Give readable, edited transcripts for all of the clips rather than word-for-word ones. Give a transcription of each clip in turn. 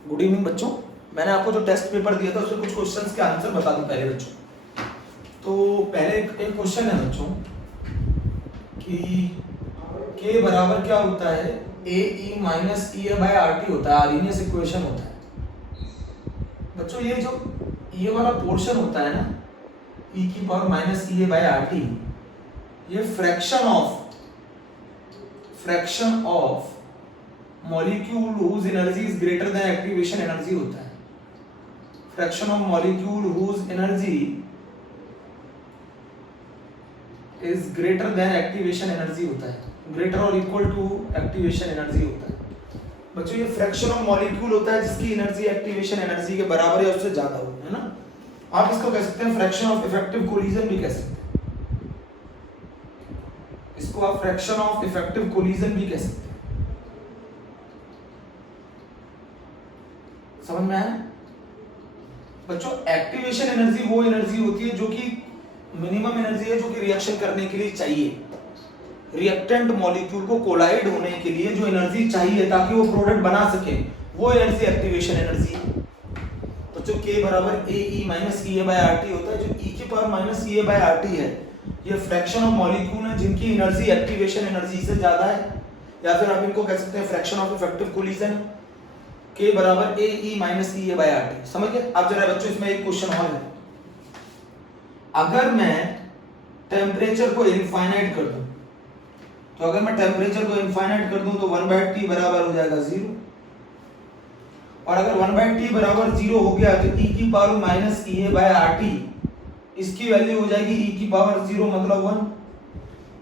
Good evening बच्चों। मैंने आपको जो टेस्ट पेपर दिया था उसमें कुछ क्वेश्चंस के आंसर बता दूं पहले बच्चों। तो पहले एक क्वेश्चन है बच्चों कि के बराबर क्या होता है, ए ई माइनस ई ए बाय आर टी होता है, आर्हीनियस इक्वेशन होता है बच्चों। ये जो ये वाला पोर्शन होता है ना, ई की पावर माइनस ई ए बाय आर टी, ये fraction of molecule whose energy is greater than activation energy होता है। Fraction of molecule whose energy is greater than activation energy होता है, ग्रेटर और इक्वल टू एक्टिवेशन एनर्जी होता है बच्चों। ये फ्रैक्शन ऑफ मॉलिक्यूल होता है जिसकी एनर्जी एक्टिवेशन एनर्जी के बराबर या उससे ज्यादा हो, है ना। आप इसको कह सकते हैं फ्रैक्शन ऑफ इफेक्टिव कोलिजन भी कह सकते हैं, इसको आप फ्रैक्शन ऑफ इफेक्टिव कोलिजन भी कह सकते हैं। समझ में आया बच्चों। एक्टिवेशन एनर्जी वो एनर्जी होती है जो कि मिनिमम एनर्जी है, जो कि रिएक्शन करने के लिए चाहिए, रिएक्टेंट मॉलिक्यूल को कोलाइड होने के लिए जो एनर्जी चाहिए ताकि वो प्रोडक्ट बना सके, वो एनर्जी एक्टिवेशन एनर्जी है। तो जो के बराबर ए ई माइनस ई ए बाय आर टी होता है, जो ई की पावर माइनस ई ए बाय आर टी है, ये फ्रैक्शन ऑफ मॉलिक्यूल है जिनकी एनर्जी एक्टिवेशन एनर्जी से ज्यादा है, या फिर आप इनको कह सकते हैं फ्रैक्शन ऑफ इफेक्टिव कोलिजन। के बराबर ए ई माइनस ई ए बाय आर टी, समझ गए। अब जरा बच्चों इसमें एक क्वेश्चन और है, अगर मैं टेम्परेचर को इनफाइनाइट कर दूं, तो अगर मैं टेम्परेचर को इनफाइनाइट कर दूं तो 1/T बराबर हो जाएगा 0, और अगर 1/T बराबर 0 हो गया तो e की पावर माइनस ई ए बाय आर टी, इसकी वैल्यू हो जाएगी e की पावर 0 मतलब 1,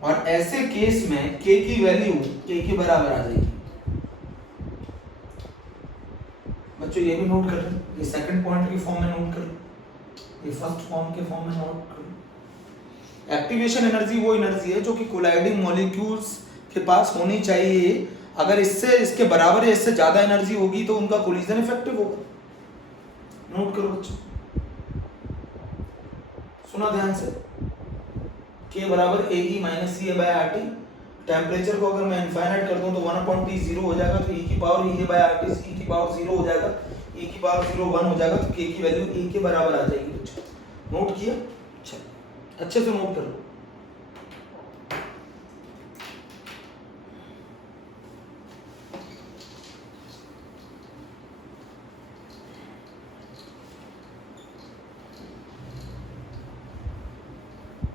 और ऐसे केस में k की वैल्यू k के बराबर आ जाएगी बच्चों। ये भी नोट कर लो, ये सेकंड पॉइंट के फॉर्म में नोट कर लो, ये फर्स्ट फॉर्म के फॉर्म में नोट कर लो। एक्टिवेशन एनर्जी वो एनर्जी है जो कि कोलाइडिंग मॉलिक्यूल्स के पास होनी चाहिए, अगर इससे इसके बराबर या इससे ज्यादा एनर्जी होगी तो उनका कोलिजन इफेक्टिव होगा। नोट करो बच्चों, सुना ध्यान से। के बराबर ए ई माइनस ई ए बाय आर टी, टेम्परेचर को अगर मैं इनफाइनाइट कर दूं तो 1/T 0 हो जाएगा, तो e की पावर ई ए बाय आर टी e की पावर 0 हो जाएगा, e की पावर 0 1 हो जाएगा, तो k की वैल्यू e के बराबर आ जाएगी बच्चों। नोट किया? अच्छा, अच्छे से नोट करो।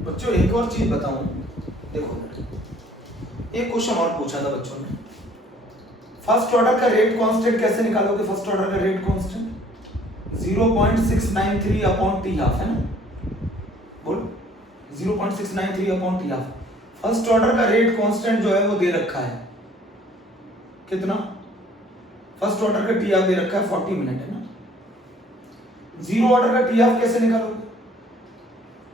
बच्चों एक और चीज बताऊं, देखो एक क्वेश्चन और पूछा था बच्चों ने, फर्स्ट ऑर्डर का रेट कांस्टेंट कैसे निकालोगे। फर्स्ट ऑर्डर का rate constant 0.693 upon T half है ना, बोलो 0.693 upon T half. First order का रेट कांस्टेंट जो है वो दे रखा है कितना, फर्स्ट ऑर्डर का टी हाफ दे रखा है 40 मिनट है ना। जीरो ऑर्डर का टी हाफ कैसे निकालोगे,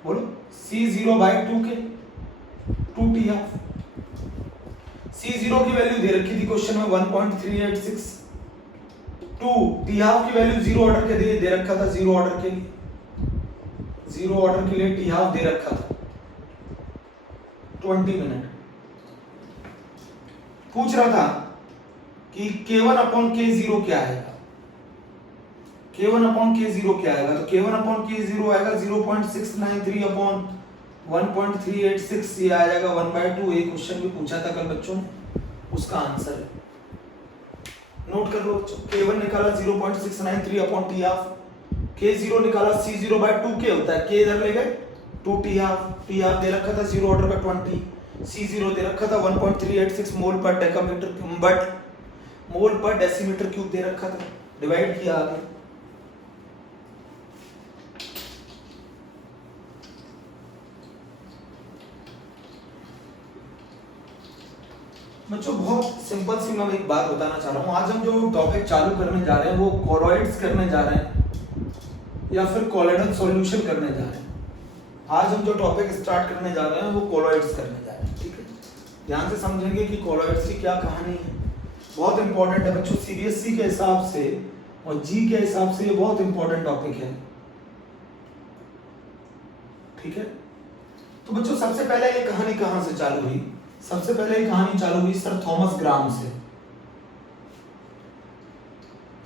बोलो C0/2 के 2 टी हाफ। C0 की वैल्यू दे रखी थी क्वेश्चन में 1.386, 2 टी हाफ की वैल्यू जीरो ऑर्डर के दे रखा था, जीरो ऑर्डर के लिए, जीरो ऑर्डर के लिए टी हाफ दे रखा था 20 मिनट। पूछ रहा था कि K1/K0 क्या है, K1/K0 क्या आएगा, तो K1/K0 आएगा 0.693 अपॉन 1.386, ये आ जाएगा 1/2। एक क्वेश्चन भी पूछा था कल बच्चों ने, उसका आंसर है। नोट कर लो बच्चों, K1 निकाला 0.693 अपॉन टी हाफ, K0 निकाला C0/2 के होता है, K इधर ले गए 2 टी हाफ, टी हाफ दे रखा था जीरो ऑर्डर का 20, C0 दे रखा था 1.386 मोल पर डेसीमीटर, बट मोल पर डेसीमीटर क्यूब दे रखा था, डिवाइड किया आगे। बच्चों बहुत सिंपल सी मैं एक बात बताना चाह रहा हूँ, आज हम जो टॉपिक चालू करने जा रहे हैं वो कोलॉइड्स करने जा रहे हैं या फिर कोलॉइडल सॉल्यूशन करने जा रहे हैं। आज हम जो टॉपिक स्टार्ट करने जा रहे हैं वो कोलॉइड्स करने जा रहे हैं, ठीक है। ध्यान से समझेंगे कि कोलॉइड्स की क्या कहानी है, बहुत इंपॉर्टेंट है बच्चों। सीबीएसई के हिसाब से और जी के हिसाब से ये बहुत इंपॉर्टेंट टॉपिक है, ठीक है। तो बच्चों सबसे पहले ये कहानी कहां से चालू हुई, सबसे पहले ये कहानी चालू हुई सर थॉमस ग्राम से।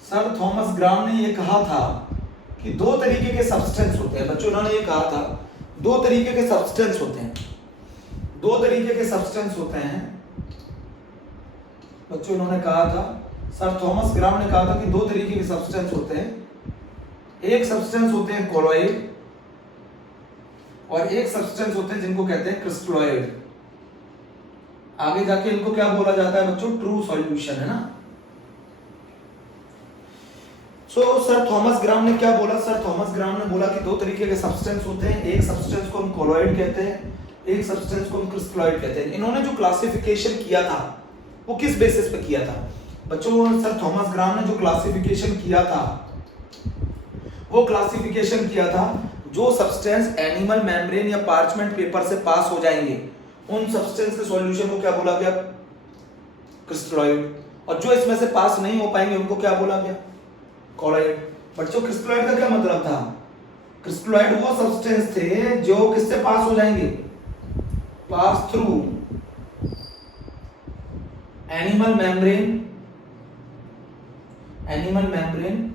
सर थॉमस ग्राम ने ये कहा था कि दो तरीके के सब्सटेंस होते हैं। बच्चों उन्होंने ये कहा था दो तरीके के सब्सटेंस होते हैं, दो तरीके के सब्सटेंस होते हैं। बच्चों इन्होंने कहा था, सर थॉमस ग्राम ने कहा था कि दो तरीके के सब्सटेंस होते हैं। एक सब्सटेंस होते हैं कोलॉइड और एक सब्सटेंस होते हैं जिनको कहते हैं क्रिस्टलॉइड। आगे जाके इनको क्या बोला जाता है बच्चों? ट्रू सॉल्यूशन, है ना। सर थॉमस ग्राम ने क्या बोला? सर थॉमस ग्राम ने बोला कि दो तरीके के सब्सटेंस होते हैं, एक सब्सटेंस को हम कोलॉइड कहते हैं, एक सब्सटेंस को हम क्रिस्टलॉइड कहते हैं। इन्होंने जो क्लासिफिकेशन किया था वो किस बेसिस पे किया था बच्चों? सर थॉमस ग्राम ने जो क्लासिफिकेशन किया था वो क्लासिफिकेशन किया था जो सब्सटेंस एनिमल मेम्ब्रेन या पार्चमेंट पेपर से पास हो जाएंगे उन सब्सटेंस के सॉल्यूशन को क्या बोला गया? क्रिस्टलॉइड। और जो इसमें से पास नहीं हो पाएंगे उनको क्या बोला गया? कोलॉइड। बच्चों क्रिस्टलॉइड का क्या मतलब था? क्रिस्टलॉइड वो सब्सटेंस थे जो किससे पास हो जाएंगे? Pass through animal membrane, animal membrane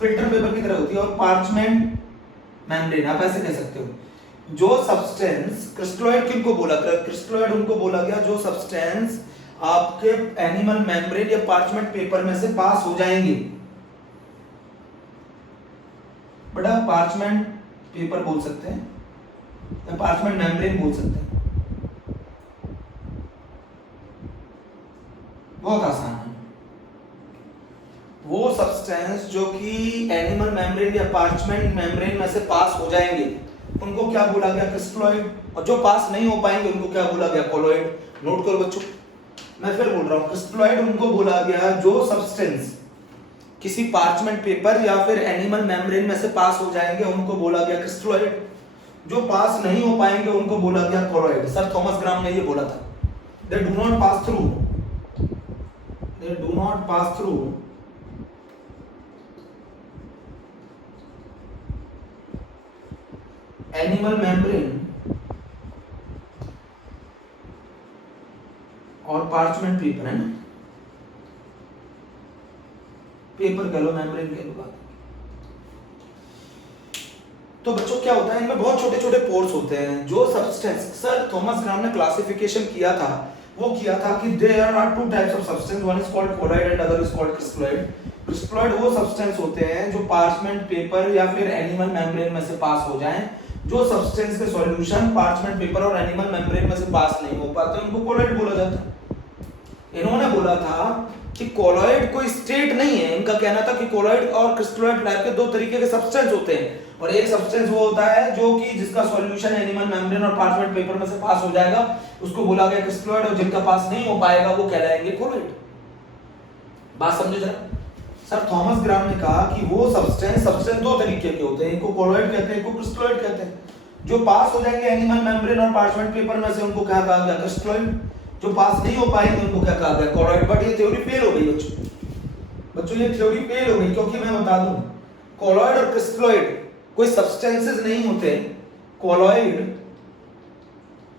filter paper की तरह होती है और पार्चमेंट मेम्ब्रेन, आप ऐसे कह सकते हो। जो सब्सटेंस क्रिस्टलॉइड किनको बोला? क्रिस्टलॉइड उनको बोला गया जो सब्सटेंस आपके एनिमल मेम्ब्रेन या पार्चमेंट पेपर में से पास हो जाएंगे। बड़ा पार्चमेंट पेपर बोल सकते हैं या पार्चमेंट मेम्ब्रेन बोल सकते हैं, बहुत आसान है। वो सब्सटेंस जो कि एनिमल मेम्ब्रेन या पार्चमेंट मेम्ब्रेन में से पास हो जाएंगे उनको क्या बोला गया? क्रिस्टलॉइड। और जो पास नहीं हो पाएंगे उनको क्या बोला गया? कोलॉइड। नोट करो बच्चों, मैं फिर बोल रहा हूं, क्रिस्टलॉइड उनको बोला गया जो सब्सटेंस किसी पार्चमेंट पेपर या फिर एनिमल मेम्ब्रेन में से पास हो जाएंगे उनको बोला गया क्रिस्टलॉइड। जो पास नहीं हो पाएंगे उनको बोला गया कोलॉइड। सर थॉमस ग्राम ने ये बोला था, they do not pass through, they do not pass through animal membrane और पार्चमेंट पेपर, है ना, पेपर कह लो, मेम्ब्रेन कह लो बात। तो बच्चों क्या होता है, इनमें बहुत छोटे छोटे पोर्स होते हैं। जो सब्सटेंस सर थॉमस ग्राम ने क्लासिफिकेशन किया था वो किया था कि there are two types of substance, one is called colloid and other is called crystalloid. Crystalloid वो सब्सटेंस होते हैं जो पार्चमेंट पेपर या फिर एनिमल मेम्ब्रेन में से पास हो जाएं। जो सब्सटेंस के सॉल्यूशन पार्चमेंट पेपर और एनिमल मेम्ब्रेन में से पास नहीं हो पाते उनको कोलॉइड बोला जाता है। इन्होंने बोला था कि कोलॉइड कोई स्टेट नहीं है। इनका कहना था कि कोलॉइड और क्रिस्टलॉइड टाइप के दो तरीके के सब्सटेंस होते हैं और एक सब्सटेंस वो होता है जो कि जिसका सॉल्यूशन एनिमल मेम्ब्रेन और पार्चमेंट पेपर में से पास हो जाएगा उसको बोला गया क्रिस्टलॉइड, और जिनका पास नहीं हो पाएगा वो कहलाएंगे कोलॉइड। बात समझे जरा। सर थॉमस ग्राम ने कहा कि वो सब्सटेंस दो तरीके के होते हैं, इनको कोलॉइड कहते हैं, इनको क्रिस्टलॉइड कहते हैं। जो पास हो जाएंगे एनिमल मेम्ब्रेन और पार्चमेंट पेपर में से उनको क्या कहा गया? क्रिस्टलॉइड। जो पास नहीं हो पाएंगे उनको क्या कहा गया? कोलॉइड। बट ये थ्योरी फेल हो गई बच्चों, ये थ्योरी फेल हो गई क्योंकि मैं बता दूं कोलॉइड और क्रिस्टलॉइड कोई सब्सटेंसेस नहीं होते। Colloid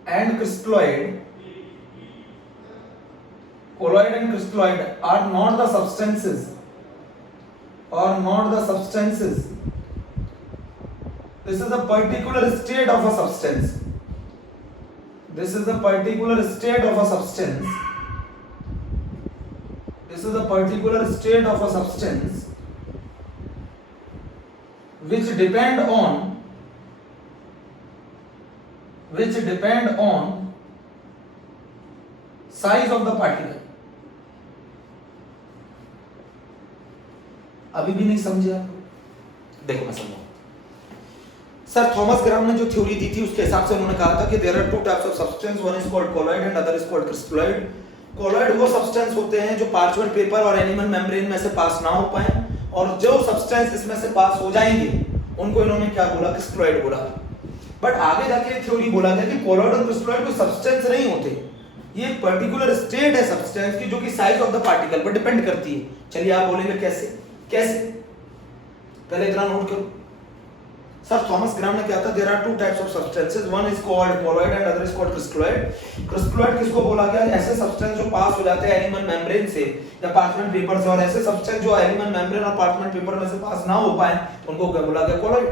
and crystalloid, colloid and crystalloid are not the substances, or not the substances. This is a particular state of a substance. This is a particular state of a substance. This is a particular state of a substance which depend on size of the particle. अभी भी नहीं समझे आप? देखो मैं समझाऊं। Sir Thomas ग्राम ने जो थ्योरी दी थी उसके हिसाब से उन्होंने कहा था कि there are two types of substance, one is called colloid and other is called crystalloid. Colloid वो सब्सटेंस होते हैं जो पार्चमेंट पेपर और एनिमल मेम्ब्रेन में से पास ना हो पाए, और जो सब्सटेंस इसमें से पास हो जाएंगे उनको इन्होंने क्या बोला? क्रिस्टलॉइड बोला। बट आगे जाके थ्योरी बोला गया कि कोलॉइड और क्रिस्टलॉइड कोई सब्सटेंस नहीं होते, ये पर्टिकुलर स्टेट है सब्सटेंस की जो कि साइज ऑफ द पार्टिकल पर डिपेंड करती है। चलिए आप बोलेंगे कैसे? कैसे? पहले इतना नोट करो। सर थॉमस ग्राम ने क्या था, there are two types of substances, one is called colloid and other is called crystalloid. Crystalloid किसको बोला गया, ऐसे सब्सटेंस जो पास हो जाते हैं एनिमल मेम्ब्रेन से या पार्चमेंट पेपर से, और ऐसे सब्सटेंस जो एनिमल मेम्ब्रेन और पार्चमेंट पेपर में से पास ना हो पाए उनको क्या बोला गया, कोलॉइड।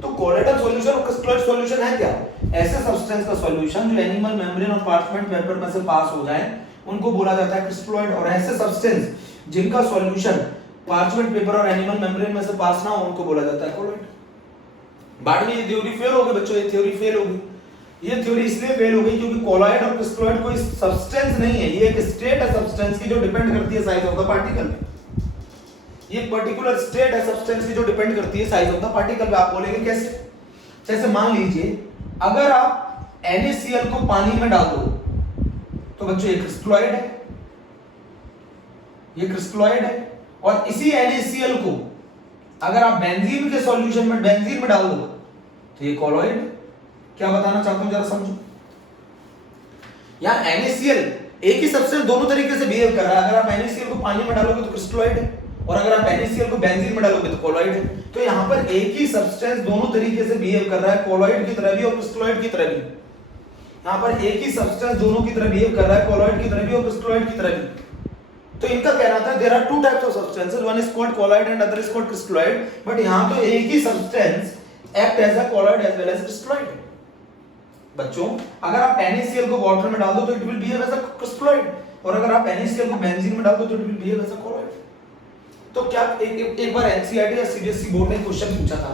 तो कोलॉइडल सॉल्यूशन और क्रिस्टलोइड सॉल्यूशन है क्या, ऐसे सब्सटेंस का सॉल्यूशन जो एनिमल मेम्ब्रेन और पार्चमेंट पेपर में से पास हो जाए उनको बोला जाता है क्रिस्टलोइड, और ऐसे सब्सटेंस जिनका सॉल्यूशन पार्चमेंट पेपर और एनिमल मेम्ब्रेन में से पास ना हो उनको बोला जाता है कोलॉइड। बाद में ये थ्योरी फेल हो गई बच्चों, ये थ्योरी फेल हो गई। ये थ्योरी इसलिए फेल हो गई क्योंकि कोलॉइड और क्रिस्टलोइड कोई सब्सटेंस नहीं है, ये एक स्टेट है सब्सटेंस की जो डिपेंड करती है साइज ऑफ द पार्टिकल पे। ये पर्टिकुलर स्टेट है सब्सटेंस की जो डिपेंड करती है साइज ऑफ द पार्टिकल पे। आप बोलेंगे कैसे, जैसे मान लीजिए अगर आप NaCl को पानी में डाल दो तो बच्चों ये क्रिस्टलोइड है, ये क्रिस्टलोइड है, और इसी NaCl को अगर आप बेंजीन के सॉल्यूशन में बेंजीन में डाल दो तो ये कोलॉइड। क्या बताना चाहता हूं जरा समझो, यहां NaCl एक ही सब्सटेंस दोनों तरीके से बिहेव कर रहा है। अगर आप NaCl को पानी में डालोगे तो क्रिस्टलोइड है, और अगर आप NaCl को बेंजीन में डालोगे तो कोलॉइड है। तो यहां पर एक ही सब्सटेंस दोनों तरीके से बिहेव कर रहा है, कोलॉइड की तरह भी और क्रिस्टलोइड की तरह भी। यहां पर एक ही सब्सटेंस दोनों की तरह बिहेव कर रहा है, कोलॉइड की तरह भी और क्रिस्टलोइड की तरह भी। तो इनका कहना था there are two types of substances, one is called colloid and other is called crystalloid, but यहां तो एक ही substance act as a colloid as well as crystalloid. बच्चों अगर आप NaCl को वाटर में डाल दो तो it will behave as a crystalloid, और अगर आप NaCl को बेंजीन में डाल दो तो it will behave as a colloid. तो क्या एक बार NCERT या CBSE बोर्ड ने क्वेश्चन पूछा था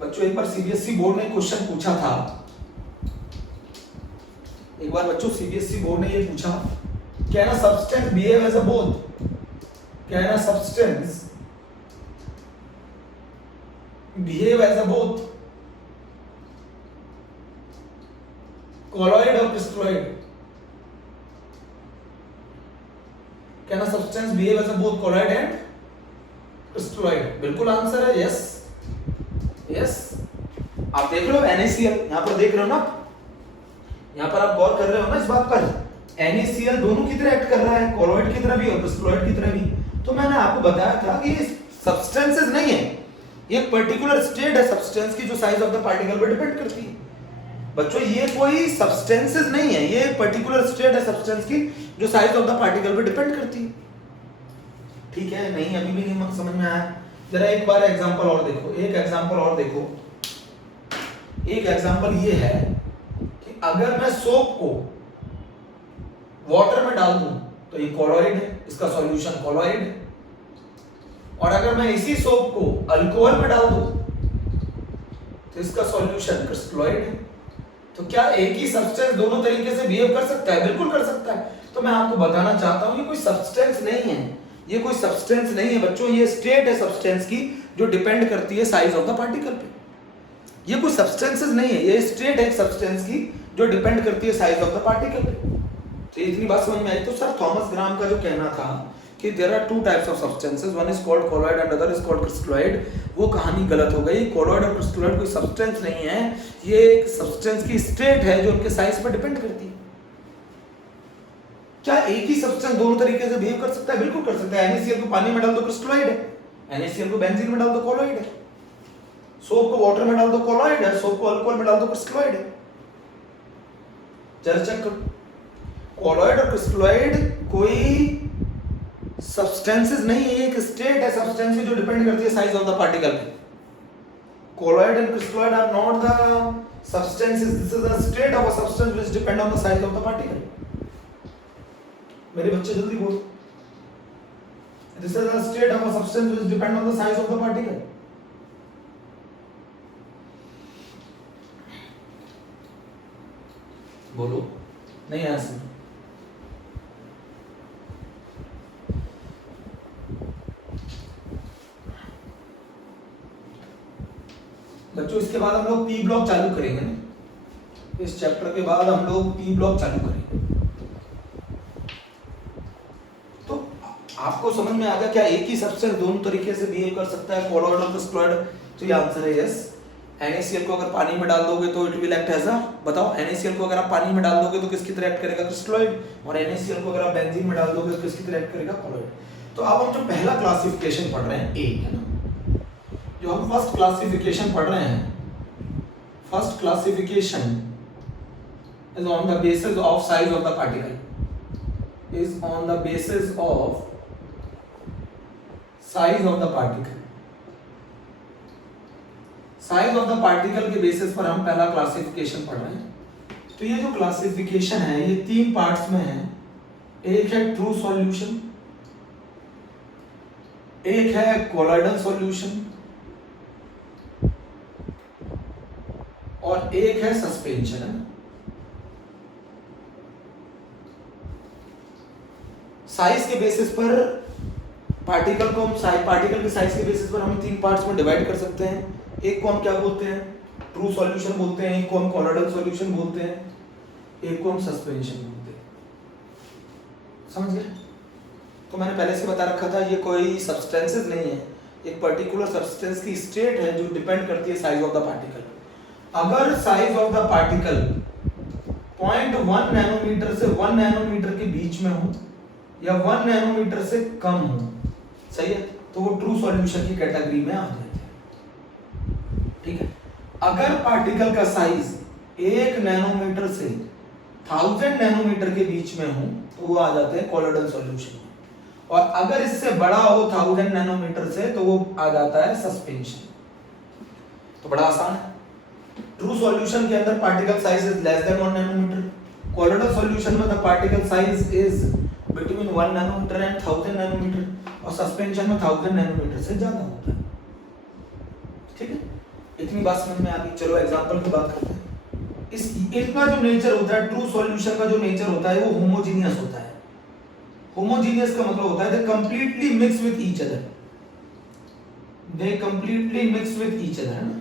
बच्चों, एक बार CBSE बोर्ड ने क्वेश्चन पूछा था, एक बार बच्चों CBSE बोर्ड ने ये पूछा, can a substance behave as a both, can a substance behave as a both colloid और crystalloid, can a substance behave as a both colloid and crystalloid. बिल्कुल आंसर है यस, यस। आप देख रहे हो NaCl, यहां पर देख रहे हो ना, यहां पर आप गौर कर रहे हो ना इस बात पर, NaCl दोनों की तरह एक्ट कर रहा है, कोलॉइड की तरह भी और क्रिस्टलोइड की तरह भी। तो मैंने आपको बताया था कि ये सब्सटेंसेस नहीं है, ये पर्टिकुलर स्टेट है सब्सटेंस की जो साइज ऑफ द पार्टिकल पर डिपेंड करती है। बच्चों ये कोई सब्सटेंसेस नहीं है, ये पर्टिकुलर स्टेट है सब्सटेंस की जो साइज ऑफ द पार्टिकल पर डिपेंड करती है। ठीक है, नहीं अभी भी नहीं समझ में आया, जरा एक बार एग्जांपल और देखो, एक एग्जांपल और देखो। एक एग्जांपल ये है कि अगर मैं सोप को वाटर में डाल दूं तो ये कोलॉइड है, इसका सॉल्यूशन कोलॉइड है, और अगर मैं इसी सोप को अल्कोहल में डाल दूं तो इसका सॉल्यूशन क्रिस्टलोइड है। तो क्या एक ही सब्सटेंस दोनों तरीके से बिहेव कर सकता है? बिल्कुल कर सकता है। तो मैं आपको बताना चाहता हूं ये कोई सब्सटेंस नहीं है, ये कोई सब्सटेंस नहीं है बच्चों, ये स्टेट है सब्सटेंस की जो डिपेंड करती है साइज ऑफ द पार्टिकल पे। ये कोई सब्सटेंसेस नहीं है, ये स्टेट है सब्सटेंस की जो डिपेंड करती है साइज ऑफ द पार्टिकल पे। तो इतनी बात समझ में आई। तो सर थॉमस ग्राम का जो कहना था कि there are two types of substances, one is called colloid and other is called crystalloid, वो कहानी गलत हो गई। कोलॉइड और क्रिस्टलोइड कोई सब्सटेंस नहीं है, ये एक सब्सटेंस की स्टेट है जो उनके साइज पर डिपेंड करती है। क्या एक ही सब्सटेंस दोनों तरीके से बिहेव कर सकता है? बिल्कुल कर सकता है। NaCl को पानी में डाल दो क्रिस्टलोइड है, NaCl को बेंजीन में डाल दो कोलॉइड है, सोप को वाटर में डाल दो कोलॉइड है, सोप को अल्कोहल में डाल दो क्रिस्टलोइड है। जरा चेक करो, कोलॉइड और क्रिस्टलोइड कोई सब्सटेंसेस नहीं है, एक स्टेट है सब्सटेंस की जो डिपेंड करती है साइज ऑफ द पार्टिकल पे। Colloid and crystalloid are not the substances, this is the state of a substance which depend on the size of the particle. मेरे बच्चे जल्दी बोलो, this is the state of a substance which depend on the size of the particle. बोलो, नहीं आया समझ। बच्चों इसके बाद हम लोग पी ब्लॉक चालू करेंगे ना, इस चैप्टर के बाद हम लोग पी ब्लॉक चालू करेंगे। तो आपको समझ में आ गया क्या एक ही सब्सटेंस दोनों तरीके से बिहेव कर सकता है, कोलॉइड और क्रिस्टलोइड? तो ये आंसर है यस। NaCl को अगर पानी में डाल दोगे तो it will act as a, बताओ NaCl को अगर आप पानी में डाल दोगे तो किसकी तरह एक्ट करेगा? क्रिस्टलोइड। और NaCl को अगर आप बेंजीन में डाल दोगे तो किसकी तरह एक्ट करेगा? कोलॉइड। तो अब हम जो पहला क्लासिफिकेशन पढ़ रहे हैं ए, है ना, जो हम फर्स्ट क्लासिफिकेशन पढ़ रहे हैं, first classification is on the basis of size of the particle, is on the basis of size of the particle. Size of the particle के बेसिस पर हम पहला क्लासिफिकेशन पढ़ रहे हैं। तो ये जो क्लासिफिकेशन है ये 3 पार्ट्स में है। एक है ट्रू सॉल्यूशन, एक है कोलॉइडल सॉल्यूशन और एक है सस्पेंशन। साइज के बेसिस पर पार्टिकल को हम पार्टिकल के साइज के बेसिस पर हम 3 पार्ट्स में डिवाइड कर सकते हैं। एक को हम क्या बोलते हैं, ट्रू सॉल्यूशन बोलते हैं, एक को हम कोलॉइडल सॉल्यूशन बोलते हैं, एक को हम सस्पेंशन बोलते हैं। समझ गए? तो मैंने पहले से बता रखा था ये कोई सब्सटेंसेस नहीं है, एक पर्टिकुलर सब्सटेंस की स्टेट है जो डिपेंड करती है साइज ऑफ द पार्टिकल। अगर size of the particle 0.1 nanometre से 1 नैनोमीटर के बीच में हो या 1 नैनोमीटर से कम हो, सही है, तो वो ट्रू सॉल्यूशन की कैटेगरी में आ जाते हैं। ठीक है। अगर पार्टिकल का साइज 1 नैनोमीटर से 1000 नैनोमीटर के बीच में हो तो वो आ जाते हैं कोलॉइडल सॉल्यूशन में, और अगर इससे बड़ा हो 1000 नैनोमीटर से तो वो आ जाता है सस्पेंशन। तो बड़ा आसान है। ट्रू सॉल्यूशन के अंदर particle size is less than 1 nanometer, colloidal solution में the particle size is between 1 nanometer and 1000 nanometer, और सस्पेंशन में 1000 नैनोमीटर से ज्यादा होता है। ठीक है, इतनी बात समझ में आ गई। चलो एग्जांपल की बात करते हैं। इसका जो नेचर होता है, ट्रू सॉल्यूशन का जो नेचर होता है वो होमोजीनियस होता है। होमोजीनियस का मतलब होता है दे completely mix with each other, they completely mix with each other, है ना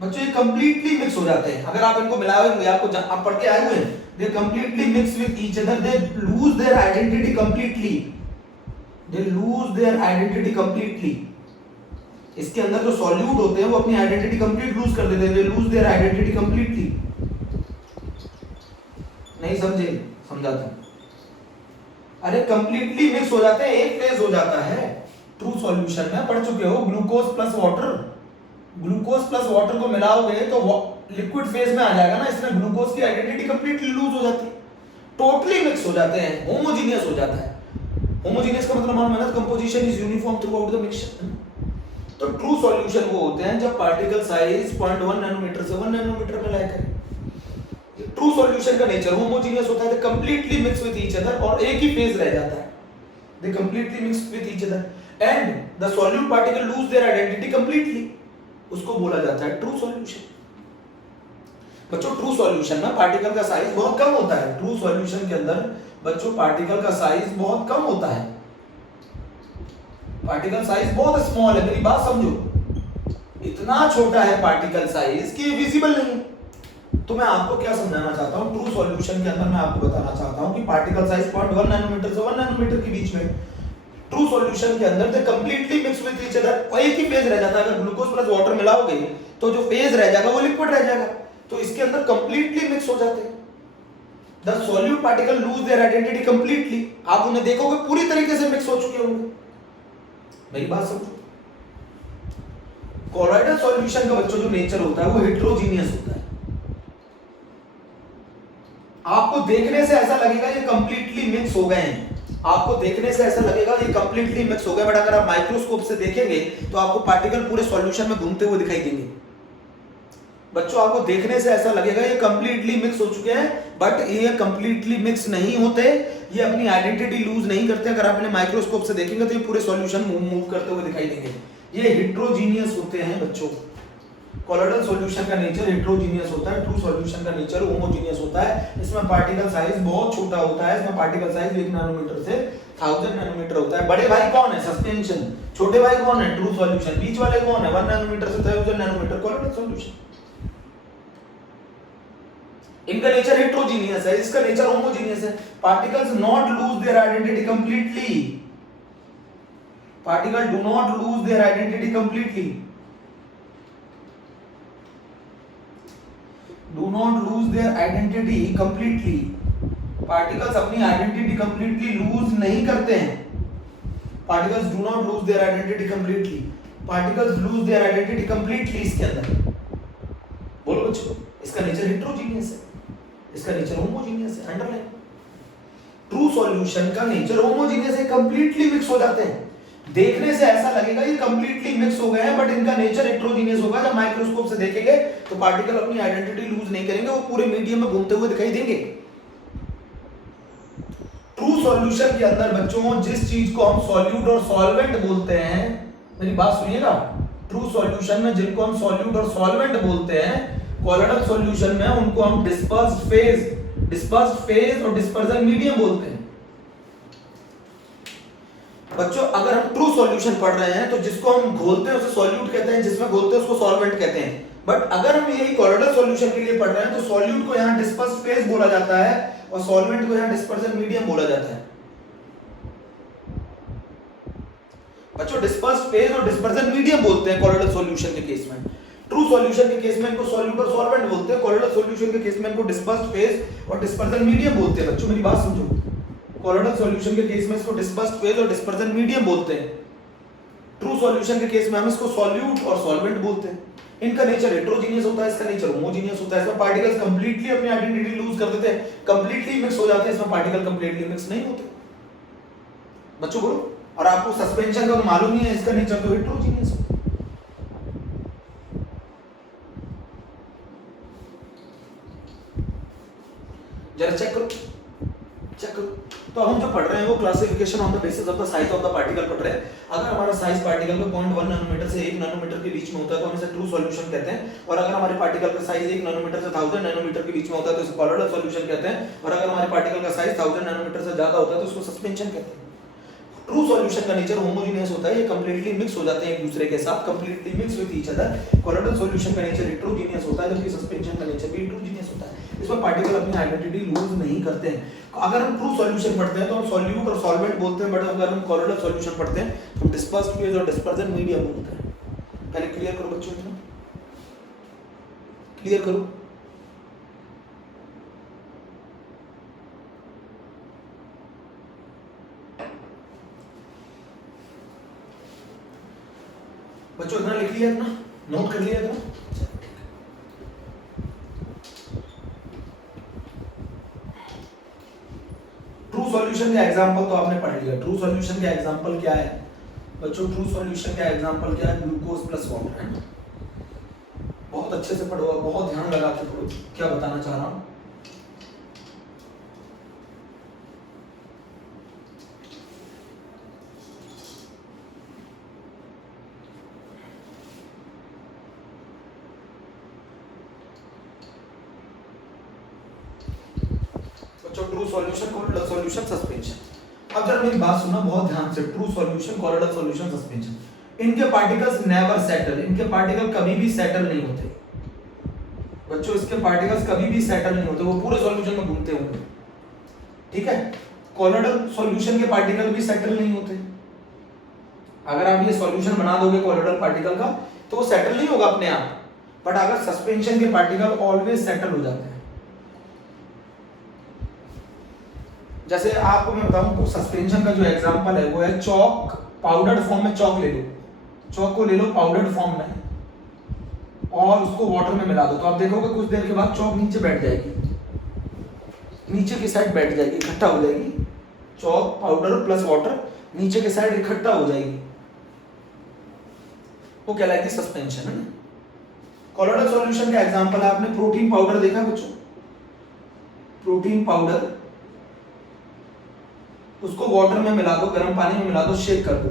बच्चों, ये कंप्लीटली मिक्स हो जाते हैं। अगर आप इनको मिलाओगे, आपको आप पढ़ के आए हुए हैं, दे completely mix with each other, they lose their identity completely, they lose their identity completely. इसके अंदर जो सॉल्यूट होते हैं वो अपनी आइडेंटिटी कंप्लीट लूज कर देते हैं, they lose their identity completely. नहीं समझे? समझाता हूं। अरे कंप्लीटली मिक्स हो जाते हैं, एक फेज हो जाता है। ट्रू सॉल्यूशन में पढ़ चुके हो, glucose plus water, glucose plus water को मिलाओगे तो लिक्विड फेज में आ जाएगा ना, इसमें ग्लूकोज की आइडेंटिटी कंप्लीटली लूज हो जाती है, टोटली मिक्स हो जाते हैं, होमोजीनियस हो जाता है। होमोजीनियस का मतलब मालूम है ना, composition is uniform through out the mixture. तो ट्रू सॉल्यूशन वो होते हैं जब पार्टिकल साइज 0.1 नैनोमीटर से 1 नैनोमीटर में लाया करे। ट्रू सॉल्यूशन का नेचर होमोजीनियस होता है, दे completely mix with each other, और एक ही फेज रह जाता है, दे completely mix with each other, and the solute particle lose their identity completely, उसको बोला जाता है ट्रू सॉल्यूशन। बच्चों ट्रू सॉल्यूशन में पार्टिकल का साइज बहुत कम होता है। ट्रू सॉल्यूशन के अंदर बच्चों पार्टिकल का साइज बहुत कम होता है, पार्टिकल साइज बहुत स्मॉल है। मेरी बात समझो, इतना छोटा है पार्टिकल साइज कि विजिबल नहीं है। तो मैं आपको क्या समझाना चाहता हूं, ट्रू सॉल्यूशन के अंदर मैं आपको बताना चाहता हूं कि पार्टिकल साइज 0.1 नैनोमीटर से 1 नैनोमीटर के बीच में ट्रू सॉल्यूशन के अंदर दे completely mix with each other, और एक ही फेज रह जाता है। अगर ग्लूकोज प्लस वाटर मिलाओगे तो जो फेज रह जाएगा वो लिक्विड रह जाएगा, तो इसके अंदर कंप्लीटली मिक्स हो जाते हैं। The solute particle lose their identity completely, आप उन्हें देखोगे पूरी तरीके से मिक्स हो चुके होंगे। मेरी बात समझो। कोलॉइडल सॉल्यूशन का बच्चों जो नेचर होता है वो हेटेरोजीनियस होता है। आपको देखने से ऐसा लगेगा ये कंप्लीटली मिक्स हो गए हैं, आपको देखने से ऐसा लगेगा ये कंप्लीटली मिक्स हो गए, बट अगर आप माइक्रोस्कोप से देखेंगे तो आपको पार्टिकल पूरे सॉल्यूशन में घूमते हुए दिखाई देंगे। बच्चों आपको देखने से ऐसा लगेगा ये कंप्लीटली मिक्स हो चुके हैं, बट ये कंप्लीटली मिक्स नहीं होते, ये अपनी आइडेंटिटी लूज नहीं करते। अगर आप इन्हें माइक्रोस्कोप से देखेंगे तो ये पूरे सॉल्यूशन मूव करते हुए दिखाई देंगे। ये हेटेरोजीनियस होते हैं बच्चों। कोलॉइडल सॉल्यूशन का नेचर हेटेरोजीनियस होता है, ट्रू सॉल्यूशन का नेचर होमोजीनियस होता है। इसमें पार्टिकल साइज बहुत छोटा होता है, इसमें पार्टिकल साइज 1 नैनोमीटर से 1000 नैनोमीटर होता है। बड़े भाई कौन है? सस्पेंशन। छोटे भाई कौन है? True solution. बीच वाले कौन है? 1 नैनोमीटर से 1000 नैनोमीटर कोलॉइडल सॉल्यूशन। इनका नेचर हेटेरोजीनियस है, इसका नेचर होमोजीनियस है। Particles not lose their identity completely, particle do not lose their identity completely, do not lose their identity completely. Particles अपनी आइडेंटिटी कंप्लीटली लूज नहीं करते हैं। Particles do not lose their identity completely, particles lose their identity completely इसके अंदर। बोलो बच्चों, इसका nature heterogeneous है, इसका नेचर होमोजीनियस है। अंडरलाइन, ट्रू सॉल्यूशन का नेचर होमोजीनियस है, कंप्लीटली मिक्स हो जाते हैं। देखने से ऐसा लगेगा ये कंप्लीटली मिक्स हो गए हैं, बट इनका नेचर हेटेरोजीनियस होगा। जब माइक्रोस्कोप से देखेंगे तो पार्टिकल अपनी आइडेंटिटी लूज नहीं करेंगे, वो पूरे मीडियम में घूमते हुए दिखाई देंगे। ट्रू सॉल्यूशन के अंदर बच्चों जिस चीज को हम सॉल्यूट और सॉल्वेंट बोलते हैं, मेरी बात सुनिएगा, ट्रू सॉल्यूशन में जिनको हम सॉल्यूट और सॉल्वेंट बोलते हैं, कोलोइडल सॉल्यूशन में उनको हम डिस्पर्स्ड फेज और डिस्पर्जन मीडियम बोलते हैं। बच्चों अगर हम ट्रू सॉल्यूशन पढ़ रहे हैं तो जिसको हम घोलते हैं उसे सॉल्यूट कहते हैं, जिसमें घोलते हैं उसको सॉल्वेंट कहते हैं। बट अगर हम यही कोलोइडल सॉल्यूशन के लिए पढ़ रहे हैं तो सॉल्यूट को यहां डिस्पर्स्ड फेज बोला जाता है और सॉल्वेंट को यहां डिस्पर्जन मीडियम बोला जाता है। बच्चों डिस्पर्स्ड फेज और डिस्पर्जन मीडियम बोलते हैं कोलोइडल सॉल्यूशन के केस में। ट्रू सॉल्यूशन के केस में इनको सॉल्यूट और सॉल्वेंट बोलते हैं, कोलोइडल सॉल्यूशन के केस में इनको डिस्पर्स्ड फेज और डिस्पर्जन मीडियम बोलते हैं। बच्चों मेरी बात समझो, कोलोइडल सॉल्यूशन के केस में इसको डिस्पर्स्ड फेज और डिस्पर्जन मीडियम बोलते हैं। ट्रू सॉल्यूशन के केस में हम इसको सॉल्यूट और सॉल्वेंट बोलते हैं। इनका नेचर हेटेरोजीनियस होता है, इसका नेचर होमोजीनियस होता है। इसमें पार्टिकल्स कंप्लीटली अपनी आइडेंटिटी लूज कर देते हैं, कंप्लीटली मिक्स हो जाते हैं, इसमें पार्टिकल कंप्लीटली मिक्स नहीं होते। बच्चों बोलो, और आपको सस्पेंशन का तो मालूम ही है, इसका नेचर तो हेटेरोजीनियस होता है। जरा चेक करो। तो हम जो पढ़ रहे हैं वो classification on the basis of the size of the particle पढ़ रहे हैं। अगर हमारा साइज पार्टिकल का 0.1 नैनोमीटर से 1 नैनोमीटर के बीच में होता है तो हम इसे ट्रू सॉल्यूशन कहते हैं, और अगर हमारे पार्टिकल का साइज 1 नैनोमीटर से 1000 नैनोमीटर के बीच में होता है तो इसे कोलोइडल सॉल्यूशन कहते हैं, और अगर हमारे पार्टिकल का साइज 1000 नैनोमीटर से ज्यादा होता है तो उसको सस्पेंशन कहते हैं। ट्रू सॉल्यूशन का नेचर होमोजेनियस होता है, ये कंप्लीटली मिक्स हो जाते हैं एक दूसरे के साथ, completely mix with each other. Colloidal solution का नेचर हेटेरोजीनियस होता है, जबकि सस्पेंशन का नेचर भी हेटेरोजीनियस होता है। इसमें पार्टिकल अपनी आइडेंटिटी लूज नहीं करते हैं। अगर हम ट्रू सॉल्यूशन पढ़ते हैं तो हम सॉल्यूट और सॉल्वेंट बोलते हैं, बट अगर हम कोलोइडल सॉल्यूशन पढ़ते हैं तो हम डिस्पर्स्ड फेज और डिस्पर्जन मीडियम बोलते हैं। पहले क्लियर करो बच्चों, इतना क्लियर करो। बच्चों इतना लिख लिया, इतना नोट कर लिया इतना। ट्रू सॉल्यूशन का एग्जांपल तो आपने पढ़ लिया। ट्रू सॉल्यूशन का एग्जांपल क्या है बच्चों? ट्रू सॉल्यूशन का एग्जांपल क्या है? ग्लूकोज प्लस वाटर है। बहुत अच्छे से पढ़ो, बहुत ध्यान लगा के पढ़ो क्या बताना चाह रहा हूं। True solution, colloidal solution, suspension. अब जरा मेरी बात सुनना बहुत ध्यान से। True solution, colloidal solution, suspension, इनके पार्टिकल्स नेवर सेटल, इनके पार्टिकल कभी भी सेटल नहीं होते बच्चों। इसके पार्टिकल्स कभी भी सेटल नहीं होते, वो पूरे सॉल्यूशन में घूमते होंगे, ठीक है। कोलोइडल सॉल्यूशन के पार्टिकल भी सेटल नहीं होते। अगर आप ये सॉल्यूशन बना दोगे कोलोइडल पार्टिकल का तो वो सेटल नहीं होगा अपने आप, बट अगर सस्पेंशन के पार्टिकल ऑलवेज सेटल हो जाते हैं। जैसे आपको मैं बताऊं, सस्पेंशन का जो एग्जांपल है वो है चॉक। पाउडर्ड फॉर्म में चॉक ले लो, चॉक को ले लो पाउडर्ड फॉर्म में और उसको वाटर में मिला दो, तो आप देखोगे कुछ देर के बाद चॉक नीचे बैठ जाएगी, नीचे की साइड बैठ जाएगी, इकट्ठा हो जाएगी। चॉक पाउडर प्लस वाटर नीचे की साइड इकट्ठा हो जाएगी, वो कहलाएगी सस्पेंशन, है ना। कोलोइडल सॉल्यूशन का एग्जांपल है, आपने प्रोटीन पाउडर देखा बच्चों, प्रोटीन पाउडर, उसको वाटर में मिला दो, गर्म पानी में मिला दो, शेक कर दो।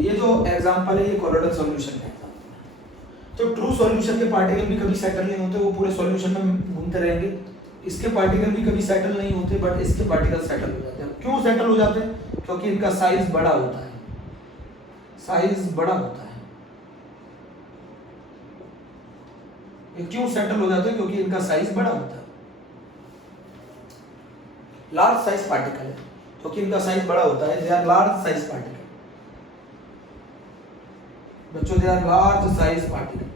ये जो एग्जांपल है ये कोलोइडल सॉल्यूशन का एग्जांपल है। तो ट्रू सॉल्यूशन के पार्टिकल भी कभी सेटल नहीं होते, वो पूरे सॉल्यूशन में घूमते रहेंगे। इसके पार्टिकल भी कभी सेटल नहीं होते, बट इसके पार्टिकल सेटल हो जाते हैं। क्यों सेटल हो जाते हैं? क्योंकि इनका साइज बड़ा होता है, साइज बड़ा होता है। ये क्यों सेटल हो जाते हैं? क्योंकि इनका साइज बड़ा होता है। लार्ज साइज पार्टिकल है क्योंकि इनका साइज बड़ा होता है। They are large size particle बच्चों, they are large size particle,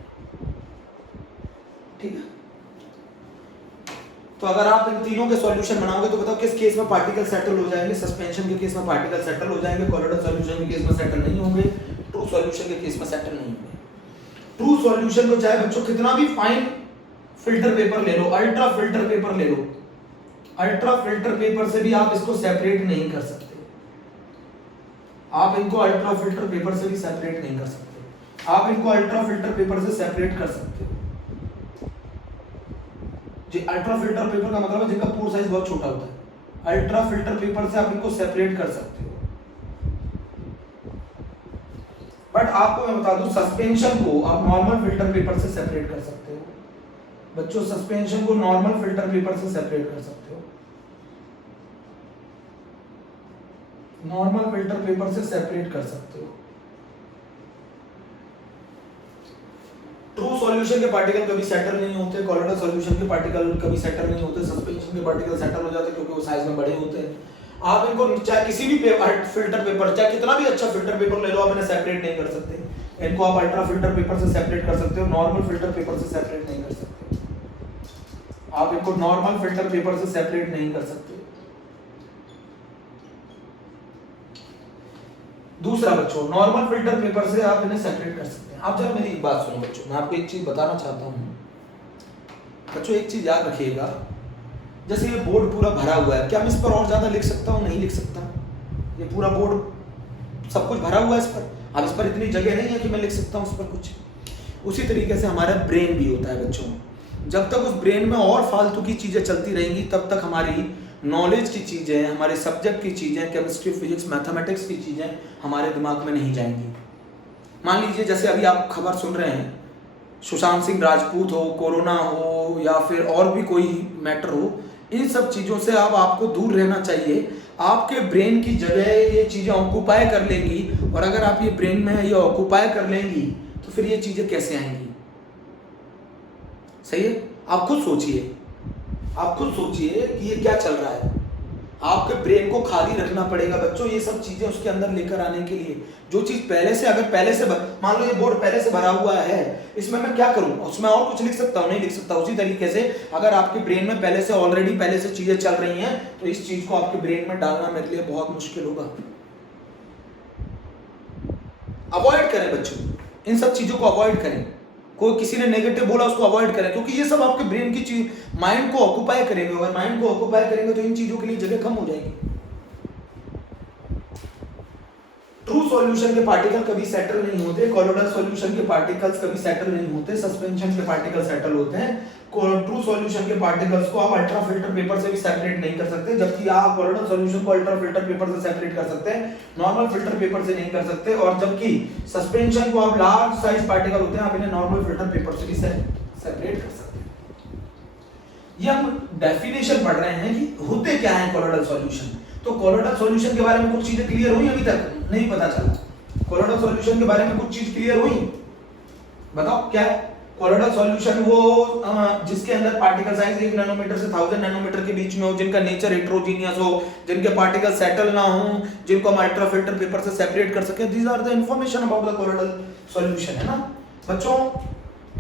ठीक है। तो अगर आप इन तीनों के सॉल्यूशन बनाओगे तो बताओ किस केस में पार्टिकल सेटल हो जाएंगे? सस्पेंशन के केस में पार्टिकल सेटल हो जाएंगे, कोलोइडल सॉल्यूशन के केस में सेटल नहीं होंगे, ट्रू सॉल्यूशन के केस में सेटल नहीं होंगे। ट्रू सॉल्यूशन को चाहे बच्चों कितना भी फाइन फिल्टर पेपर ले लो, अल्ट्रा फिल्टर पेपर ले लो, अल्ट्रा फिल्टर पेपर से भी आप इसको सेपरेट नहीं कर सकते। आप इनको अल्ट्रा फिल्टर पेपर से भी सेपरेट नहीं कर सकते। आप इनको अल्ट्रा फिल्टर पेपर से सेपरेट कर सकते हो। जी, अल्ट्रा फिल्टर पेपर का मतलब है जिनका पोर साइज बहुत छोटा होता है। अल्ट्रा फिल्टर पेपर से आप इनको सेपरेट कर सकते हो। बट आपको मैं बता दूं, सस्पेंशन को आप नॉर्मल फिल्टर पेपर से सेपरेट कर सकते हो। बच्चों, सस्पेंशन को नॉर्मल फिल्टर पेपर से सेपरेट कर सकते हो। नॉर्मल फिल्टर पेपर से सेपरेट कर सकते हो। ट्रू सॉल्यूशन के पार्टिकल कभी सेटल नहीं होते, कोलोइडल सॉल्यूशन के पार्टिकल कभी सेटल नहीं होते, सस्पेंशन के पार्टिकल सेटल हो जाते हैं क्योंकि वो साइज में बड़े होते हैं। आप इनको चाहे किसी भी फिल्टर पेपर, चाहे कितना भी अच्छा फिल्टर पेपर ले लो, आप इन्हें सेपरेट नहीं कर सकते। इनको आप अल्ट्रा फिल्टर पेपर से सेपरेट कर सकते हो, नॉर्मल फिल्टर पेपर से सेपरेट नहीं कर सकते। आप इनको नॉर्मल फिल्टर पेपर से सेपरेट नहीं कर सकते। दूसरा बच्चों, नॉर्मल फिल्टर पेपर से आप इन्हें सेपरेट कर सकते हैं। आप जरा मेरी एक बात सुनो बच्चों, मैं आपको एक चीज बताना चाहता हूँ। बच्चों एक चीज याद रखिएगा, जैसे ये बोर्ड पूरा भरा हुआ है, क्या मैं इस पर और ज्यादा लिख सकता हूँ? नहीं लिख सकता। ये पूरा बोर्ड सब कुछ भरा हुआ है इस पर। अब इस पर इतनी जगह नहीं है कि मैं लिख सकता हूँ इस पर कुछ। उसी तरीके से हमारा ब्रेन भी होता है बच्चों। जब तक उस ब्रेन में और फालतू की चीजें चलती रहेंगी तब तक हमारी नॉलेज की चीजें, हमारे सब्जेक्ट की चीजें, केमिस्ट्री, फिजिक्स, मैथमेटिक्स की चीजें हमारे दिमाग में नहीं जाएंगी। मान लीजिए जैसे अभी आप खबर सुन रहे हैं, सुशांत सिंह राजपूत हो, कोरोना हो, या फिर और भी कोई मैटर हो, इन सब चीज़ों से आपको दूर रहना चाहिए। आपके ब्रेन की जगह ये चीज़ें ऑक्यूपाई कर लेंगी, और अगर आप ये ब्रेन में ये ऑक्यूपाई कर लेंगी तो फिर ये चीज़ें कैसे आएंगी? सही है? आप खुद सोचिए, आप खुद सोचिए कि ये क्या चल रहा है। आपके ब्रेन को खाली रखना पड़ेगा बच्चों ये सब चीजें उसके अंदर लेकर आने के लिए। जो चीज पहले से, अगर पहले से मान लो ये बोर्ड पहले से भरा हुआ है, इसमें मैं क्या करूं? उसमें और कुछ लिख सकता हूं? नहीं लिख सकता। उसी तरीके से अगर आपके ब्रेन में पहले से ऑलरेडी पहले से चीजें चल रही हैं तो इस चीज को आपके ब्रेन में डालना मेरे लिए बहुत मुश्किल होगा। अवॉइड करें बच्चों, इन सब चीजों को अवॉइड करें। कोई किसी ने नेगेटिव बोला उसको अवॉइड करें, क्योंकि ये सब आपके ब्रेन की चीज, माइंड को ऑक्यूपाई करेंगे। अगर माइंड को ऑक्यूपाई करेंगे तो इन चीजों के लिए जगह कम हो जाएगी। ट्रू सॉल्यूशन के पार्टिकल कभी सेटल नहीं होते, कोलोइडल सॉल्यूशन के पार्टिकल्स कभी सेटल नहीं होते, सस्पेंशन के पार्टिकल सेटल होते हैं। ट्रू सॉल्यूशन के पार्टिकल्स को आप अल्ट्रा फिल्टर पेपर से भी सेपरेट नहीं कर सकते, जबकि आप कोलोइडल सॉल्यूशन को अल्ट्रा फिल्टर पेपर से सेपरेट कर सकते हैं, नॉर्मल फिल्टर पेपर से नहीं कर सकते। और जबकि सस्पेंशन को आप लार्ज साइज पार्टिकल होते हैं, आप इन्हें नॉर्मल फिल्टर पेपर से भी सेपरेट कर सकते हैं। ये हम डेफिनेशन पढ़ रहे हैं कि होते क्या है कोलोइडल सॉल्यूशन। तो कोलोइडल सॉल्यूशन के बारे में कुछ चीजें क्लियर हुई? अभी तक नहीं पता चला। कोलोइडल सॉल्यूशन के बारे में कुछ चीज क्लियर हुई? बताओ क्या है कोलोइडल सॉल्यूशन? वो जिसके अंदर पार्टिकल साइज 1 नैनोमीटर से 1000 नैनोमीटर के बीच में हो, जिनका नेचर हेटेरोजीनियस हो, जिनके पार्टिकल सेटल ना हो, जिनको हम अल्ट्रा फिल्टर पेपर से सेपरेट कर सके। These are the information about the colloidal solution, है ना बच्चों।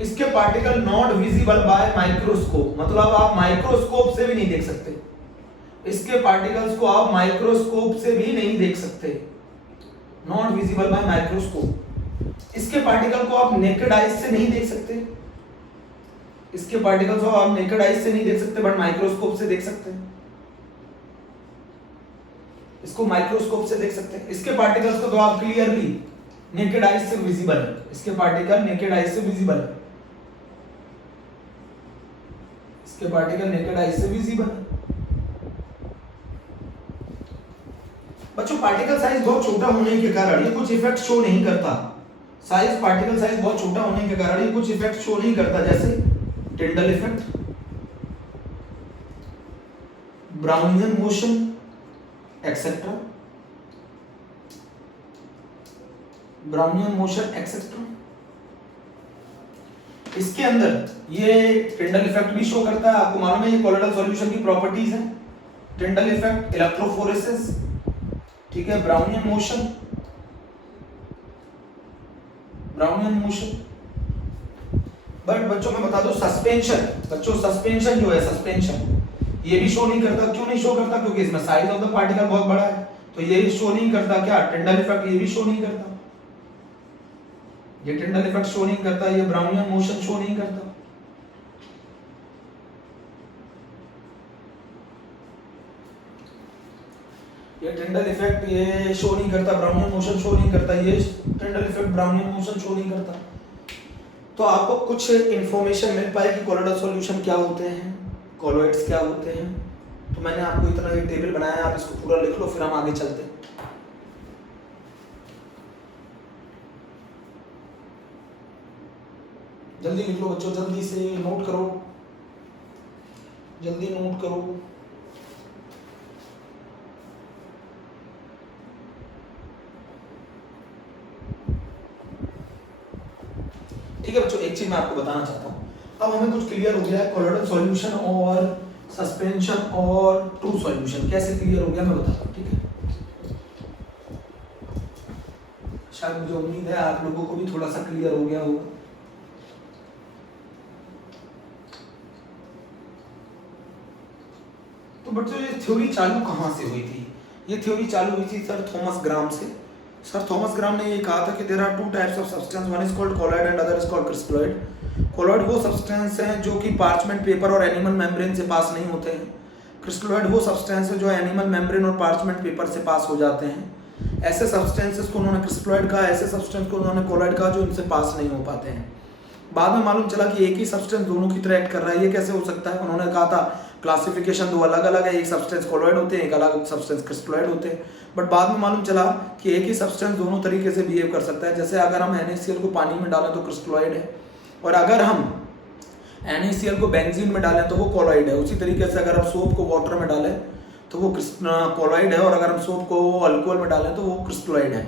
इसके particle not visible by microscope, मतलब आप माइक्रोस्कोप से भी नहीं देख सकते। इसके पार्टिकल्स को आप माइक्रोस्कोप से भी नहीं देख सकते, नॉट विजिबल बाय माइक्रोस्कोप। इसके पार्टिकल को आप नेकेड आइज से नहीं देख सकते। इसके पार्टिकल्स को आप नेकेड आइज से नहीं देख सकते, बट माइक्रोस्कोप से देख सकते हैं। इसको माइक्रोस्कोप से देख सकते हैं। इसके पार्टिकल्स को तो आप क्लियरली नेकेड आइज से विजिबल है। इसके पार्टिकल नेकेड आइज से विजिबल है। इसके पार्टिकल नेकेड आइज से विजिबल है। बच्चों पार्टिकल साइज बहुत छोटा होने के कारण ये कुछ इफेक्ट शो नहीं करता। पार्टिकल साइज बहुत छोटा होने के कारण ये कुछ इफेक्ट शो नहीं करता, जैसे Tyndall effect, Brownian motion etcetera, Brownian motion etcetera. इसके अंदर ये टिंडल इफेक्ट भी शो करता है। आपको मालूम है ये कोलोइडल सॉल्यूशन की प्रॉपर्टीज है। टिंडल इफेक्ट, इलेक्ट्रोफोरेसिस, ठीक है, Brownian motion, Brownian motion. But बच्चों मैं बता दूं सस्पेंशन, बच्चों सस्पेंशन जो है, सस्पेंशन ये भी शो नहीं करता। क्यों नहीं शो करता? क्योंकि इसमें साइज ऑफ द पार्टिकल बहुत बड़ा है, तो ये शो नहीं करता। क्या टिंडल इफेक्ट? ये भी शो नहीं करता। ये टिंडल इफेक्ट शो नहीं करता, ये ब्राउनियन मोशन शो नहीं करता। ये टिंडल इफेक्ट ये शो नहीं करता, ब्राउनियन मोशन शो नहीं करता, ये Tyndall effect Brownian motion show नहीं करता। तो आपको कुछ इंफॉर्मेशन मिल पाए कि कोलोइडल सॉल्यूशन क्या होते हैं, कोलोइड्स क्या होते हैं। तो मैंने आपको इतना एक टेबल बनाया है, आप इसको पूरा लिख लो, फिर हम आगे चलते हैं। जल्दी लिख लो बच्चों, जल्दी से नोट करो, जल्दी नोट करो। ठीक है बच्चों, एक चीज मैं आपको बताना चाहता हूँ। अब हमें कुछ क्लियर हो गया है कोलोइडल सॉल्यूशन और सस्पेंशन और ट्रू सॉल्यूशन कैसे क्लियर हो गया मैं बताता हूँ। ठीक है, शायद मुझे उम्मीद है आप लोगों को भी थोड़ा सा क्लियर हो गया होगा। तो बच्चों ये थ्योरी चालू कहाँ से हुई थी? ये थ्योरी चालू हुई थी सर थॉमस ग्राम से। सर थॉमस ग्राम ने ये कहा था कि there are two types of substance, one is called colloid and other is called crystalloid. Colloid वो सब्सटेंस हैं जो कि पार्चमेंट पेपर और एनिमल मेम्ब्रेन से पास नहीं होते हैं। क्रिस्टलॉइड वो सब्सटेंस है जो एनिमल मेम्ब्रेन और पार्चमेंट पेपर से पास हो जाते हैं। ऐसे सब्सटेंसेस को उन्होंने क्रिस्टलॉइड कहा, ऐसे सब्सटेंस को उन्होंने कोलॉइड कहा जो इनसे पास नहीं हो पाते हैं। बाद में मालूम चला कि एक ही सब्सटेंस दोनों की तरह एक्ट कर रहा है, ये कैसे हो सकता है? उन्होंने कहा था क्लासिफिकेशन दो अलग अलग है, एक सब्सटेंस कोलॉइड होते हैं, एक अलग सब्सटेंस क्रिस्टलॉइड होते हैं। बट बाद में मालूम चला कि एक ही सब्सटेंस दोनों तरीके से बिहेव कर सकता है। जैसे अगर हम NaCl को पानी में डालें तो क्रिस्टलॉइड है, और अगर हम NaCl को बेंजीन में डालें तो वो कोलॉइड है। उसी तरीके से अगर हम सोप को वाटर में डालें तो वो कोलॉइड है, और अगर हम सोप को अल्कोहल में डालें तो वो क्रिस्टलॉइड है।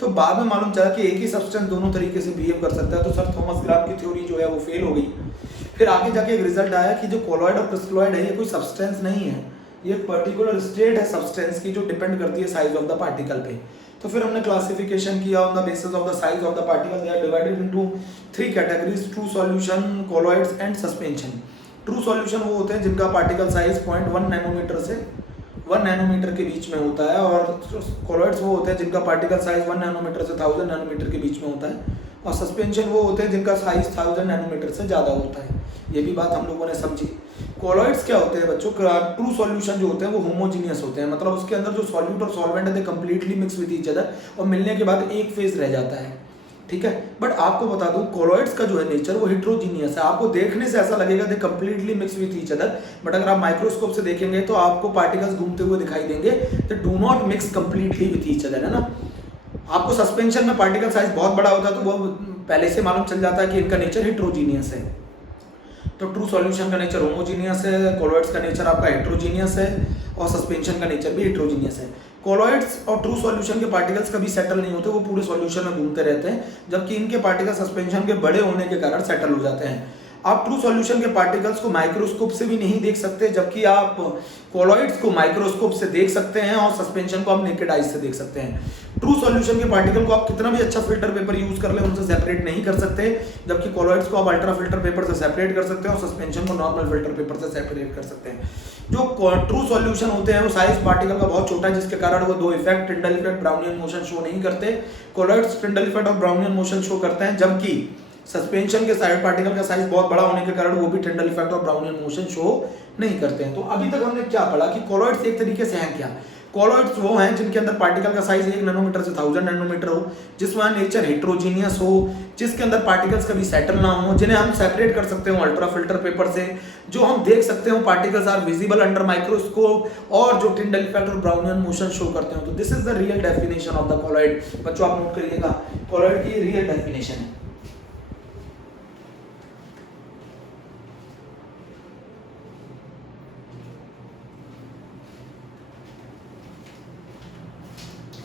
तो बाद में मालूम चला कि एक ही सब्सटेंस दोनों तरीके से बिहेव कर सकता है। तो सर थॉमस ग्राम की थ्योरी जो है वो फेल हो गई। फिर आगे जाके एक रिजल्ट आया कि जो कोलॉइड और क्रिस्टलॉइड है ये कोई सब्सटेंस नहीं है, ये एक पर्टिकुलर स्टेट है सब्सटेंस की जो डिपेंड करती है साइज ऑफ द पार्टिकल पे। तो फिर हमने क्लासिफिकेशन किया on the basis of the size of the particle. They are divided into 3 categories, true solution, colloids and suspension. True solution वो होते हैं जिनका पार्टिकल साइज 0.1 नैनोमीटर से 1 नैनोमीटर के बीच में होता है, और कोलॉइड्स वो होते हैं जिनका पार्टिकल साइज 1 नैनोमीटर से 1000 नैनोमीटर के बीच में होता है, और सस्पेंशन वो होते हैं जिनका साइज 1000 नैनोमीटर से ज़्यादा होता है। ये भी बात हम लोगों ने समझी। कोलॉइड्स क्या होते हैं बच्चों? ट्रू सॉल्यूशन जो होते हैं वो होमोजीनियस होते हैं, मतलब उसके अंदर जो सॉल्यूट और सॉल्वेंट है दे completely mix with each other, और मिलने के बाद एक फेज रह जाता है। ठीक है, बट आपको बता दूं कोलॉइड्स का जो है नेचर वो हेट्रोजीनियस है। आपको देखने से ऐसा लगेगा दे completely mix with each other, but अगर आप माइक्रोस्कोप से देखेंगे तो आपको पार्टिकल्स घूमते हुए दिखाई देंगे। They do not mix completely with each other, है ना। आपको सस्पेंशन में पार्टिकल साइज बहुत बड़ा होता है तो वो पहले से मालूम चल जाता है कि इनका नेचर हेट्रोजीनियस है। तो ट्रू सॉल्यूशन का नेचर होमोजीनियस है, कोलॉइड्स का नेचर आपका हेट्रोजीनियस है, और सस्पेंशन का नेचर भी हेट्रोजीनियस है। कोलॉइड्स और ट्रू सॉल्यूशन के पार्टिकल्स कभी सेटल नहीं होते, वो पूरे सॉल्यूशन में घूमते रहते हैं, जबकि इनके पार्टिकल सस्पेंशन के बड़े होने के कारण सेटल हो जाते हैं। आप ट्रू सॉल्यूशन के पार्टिकल्स को माइक्रोस्कोप से भी नहीं देख सकते, जबकि आप कोलॉइड्स को माइक्रोस्कोप से देख सकते हैं, और सस्पेंशन को आप नेकेड आइज से देख सकते हैं। ट्रू सॉल्यूशन के पार्टिकल को आप कितना भी अच्छा फिल्टर पेपर यूज कर ले उनसे सेपरेट नहीं कर सकते, जबकि कोलॉइड्स को आप अल्ट्रा फिल्टर पेपर से सेपरेट कर सकते हैं, और सस्पेंशन को नॉर्मल फिल्टर पेपर से सेपरेट कर सकते हैं। जो ट्रू सॉल्यूशन होते हैं वो साइज पार्टिकल का बहुत छोटा है, जिसके कारण वो दो effect Tyndall effect Brownian motion show नहीं करते। कोलॉइड्स टिंडल इफेक्ट और ब्राउनियन मोशन शो करते हैं, जबकि सस्पेंशन के साइड पार्टिकल का साइज बहुत बड़ा होने के कारण वो भी टिंडल इफेक्ट और ब्राउनियन मोशन शो नहीं करते हैं। तो अभी तक हमने क्या पढ़ा कि कोलॉइड्स एक तरीके से हैं क्या? कोलॉइड्स वो हैं जिनके अंदर पार्टिकल का साइज 1 नैनोमीटर से 1000 नैनोमीटर हो, जिसमें नेचर हेट्रोजीनियस हो, जिसके अंदर पार्टिकल्स कभी सेटल ना हो, जिन्हें हम सेपरेट कर सकते हो अल्ट्रा फिल्टर पेपर से, जो हम देख सकते हो particles are visible under microscope, और जो टिंडल इफेक्ट और ब्राउनियन मोशन शो करते हो। तो this is the real definition of the colloid. बच्चों आप नोट करिएगा, कोलॉइड की रियल डेफिनेशन है।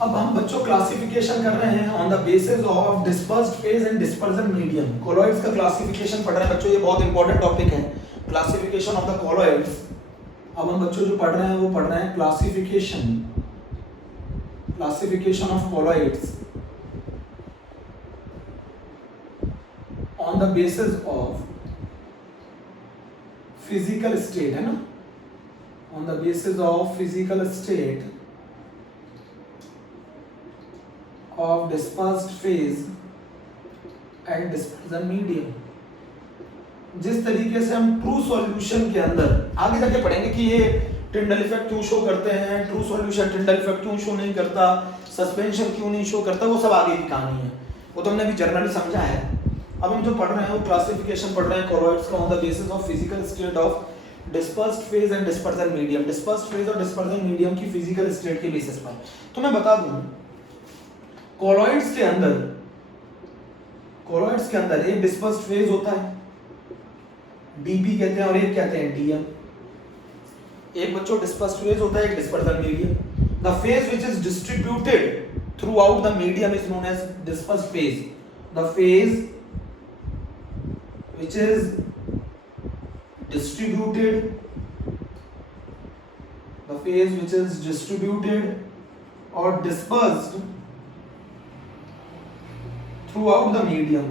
अब हम बच्चों क्लासिफिकेशन कर रहे हैं on the basis of dispersed phase and dispersion medium. Colloids का क्लासिफिकेशन पढ़ रहे हैं बच्चों, ये बहुत इंपॉर्टेंट टॉपिक है, क्लासिफिकेशन ऑफ द कोलॉइड्स। अब हम बच्चों जो पढ़ रहे हैं वो पढ़ रहे हैं classification of colloids on the basis of physical state, है ना, on the basis of physical state of dispersed phase and dispersion medium। जिस तरीके से हम ट्रू सॉल्यूशन के अंदर आगे जाके पढ़ेंगे कि ये टिंडल इफेक्ट क्यों शो करते हैं, ट्रू सॉल्यूशन टिंडल इफेक्ट क्यों शो नहीं करता, सस्पेंशन क्यों नहीं शो करता, वो सब आगे की कहानी है, वो तो हमने अभी जनरली समझा है। अब हम जो पढ़ रहे हैं वो क्लासिफिकेशन पढ़ रहे हैं कोलॉइड्स का on the basis of physical state of dispersed phase and dispersion medium. Dispersed phase और डिस्पर्जन मीडियम की फिजिकल स्टेट के बेसिस पर तो मैं बता दूं कोलॉइड्स के अंदर एक डिस्पर्स्ड फेज होता है, डीपी कहते हैं, और एक कहते हैं डीएम। एक बच्चों डिस्पर्स्ड फेज होता है, एक dispersion medium. The phase which is distributed throughout the medium is known as dispersed phase. The phase which is distributed or dispersed throughout the medium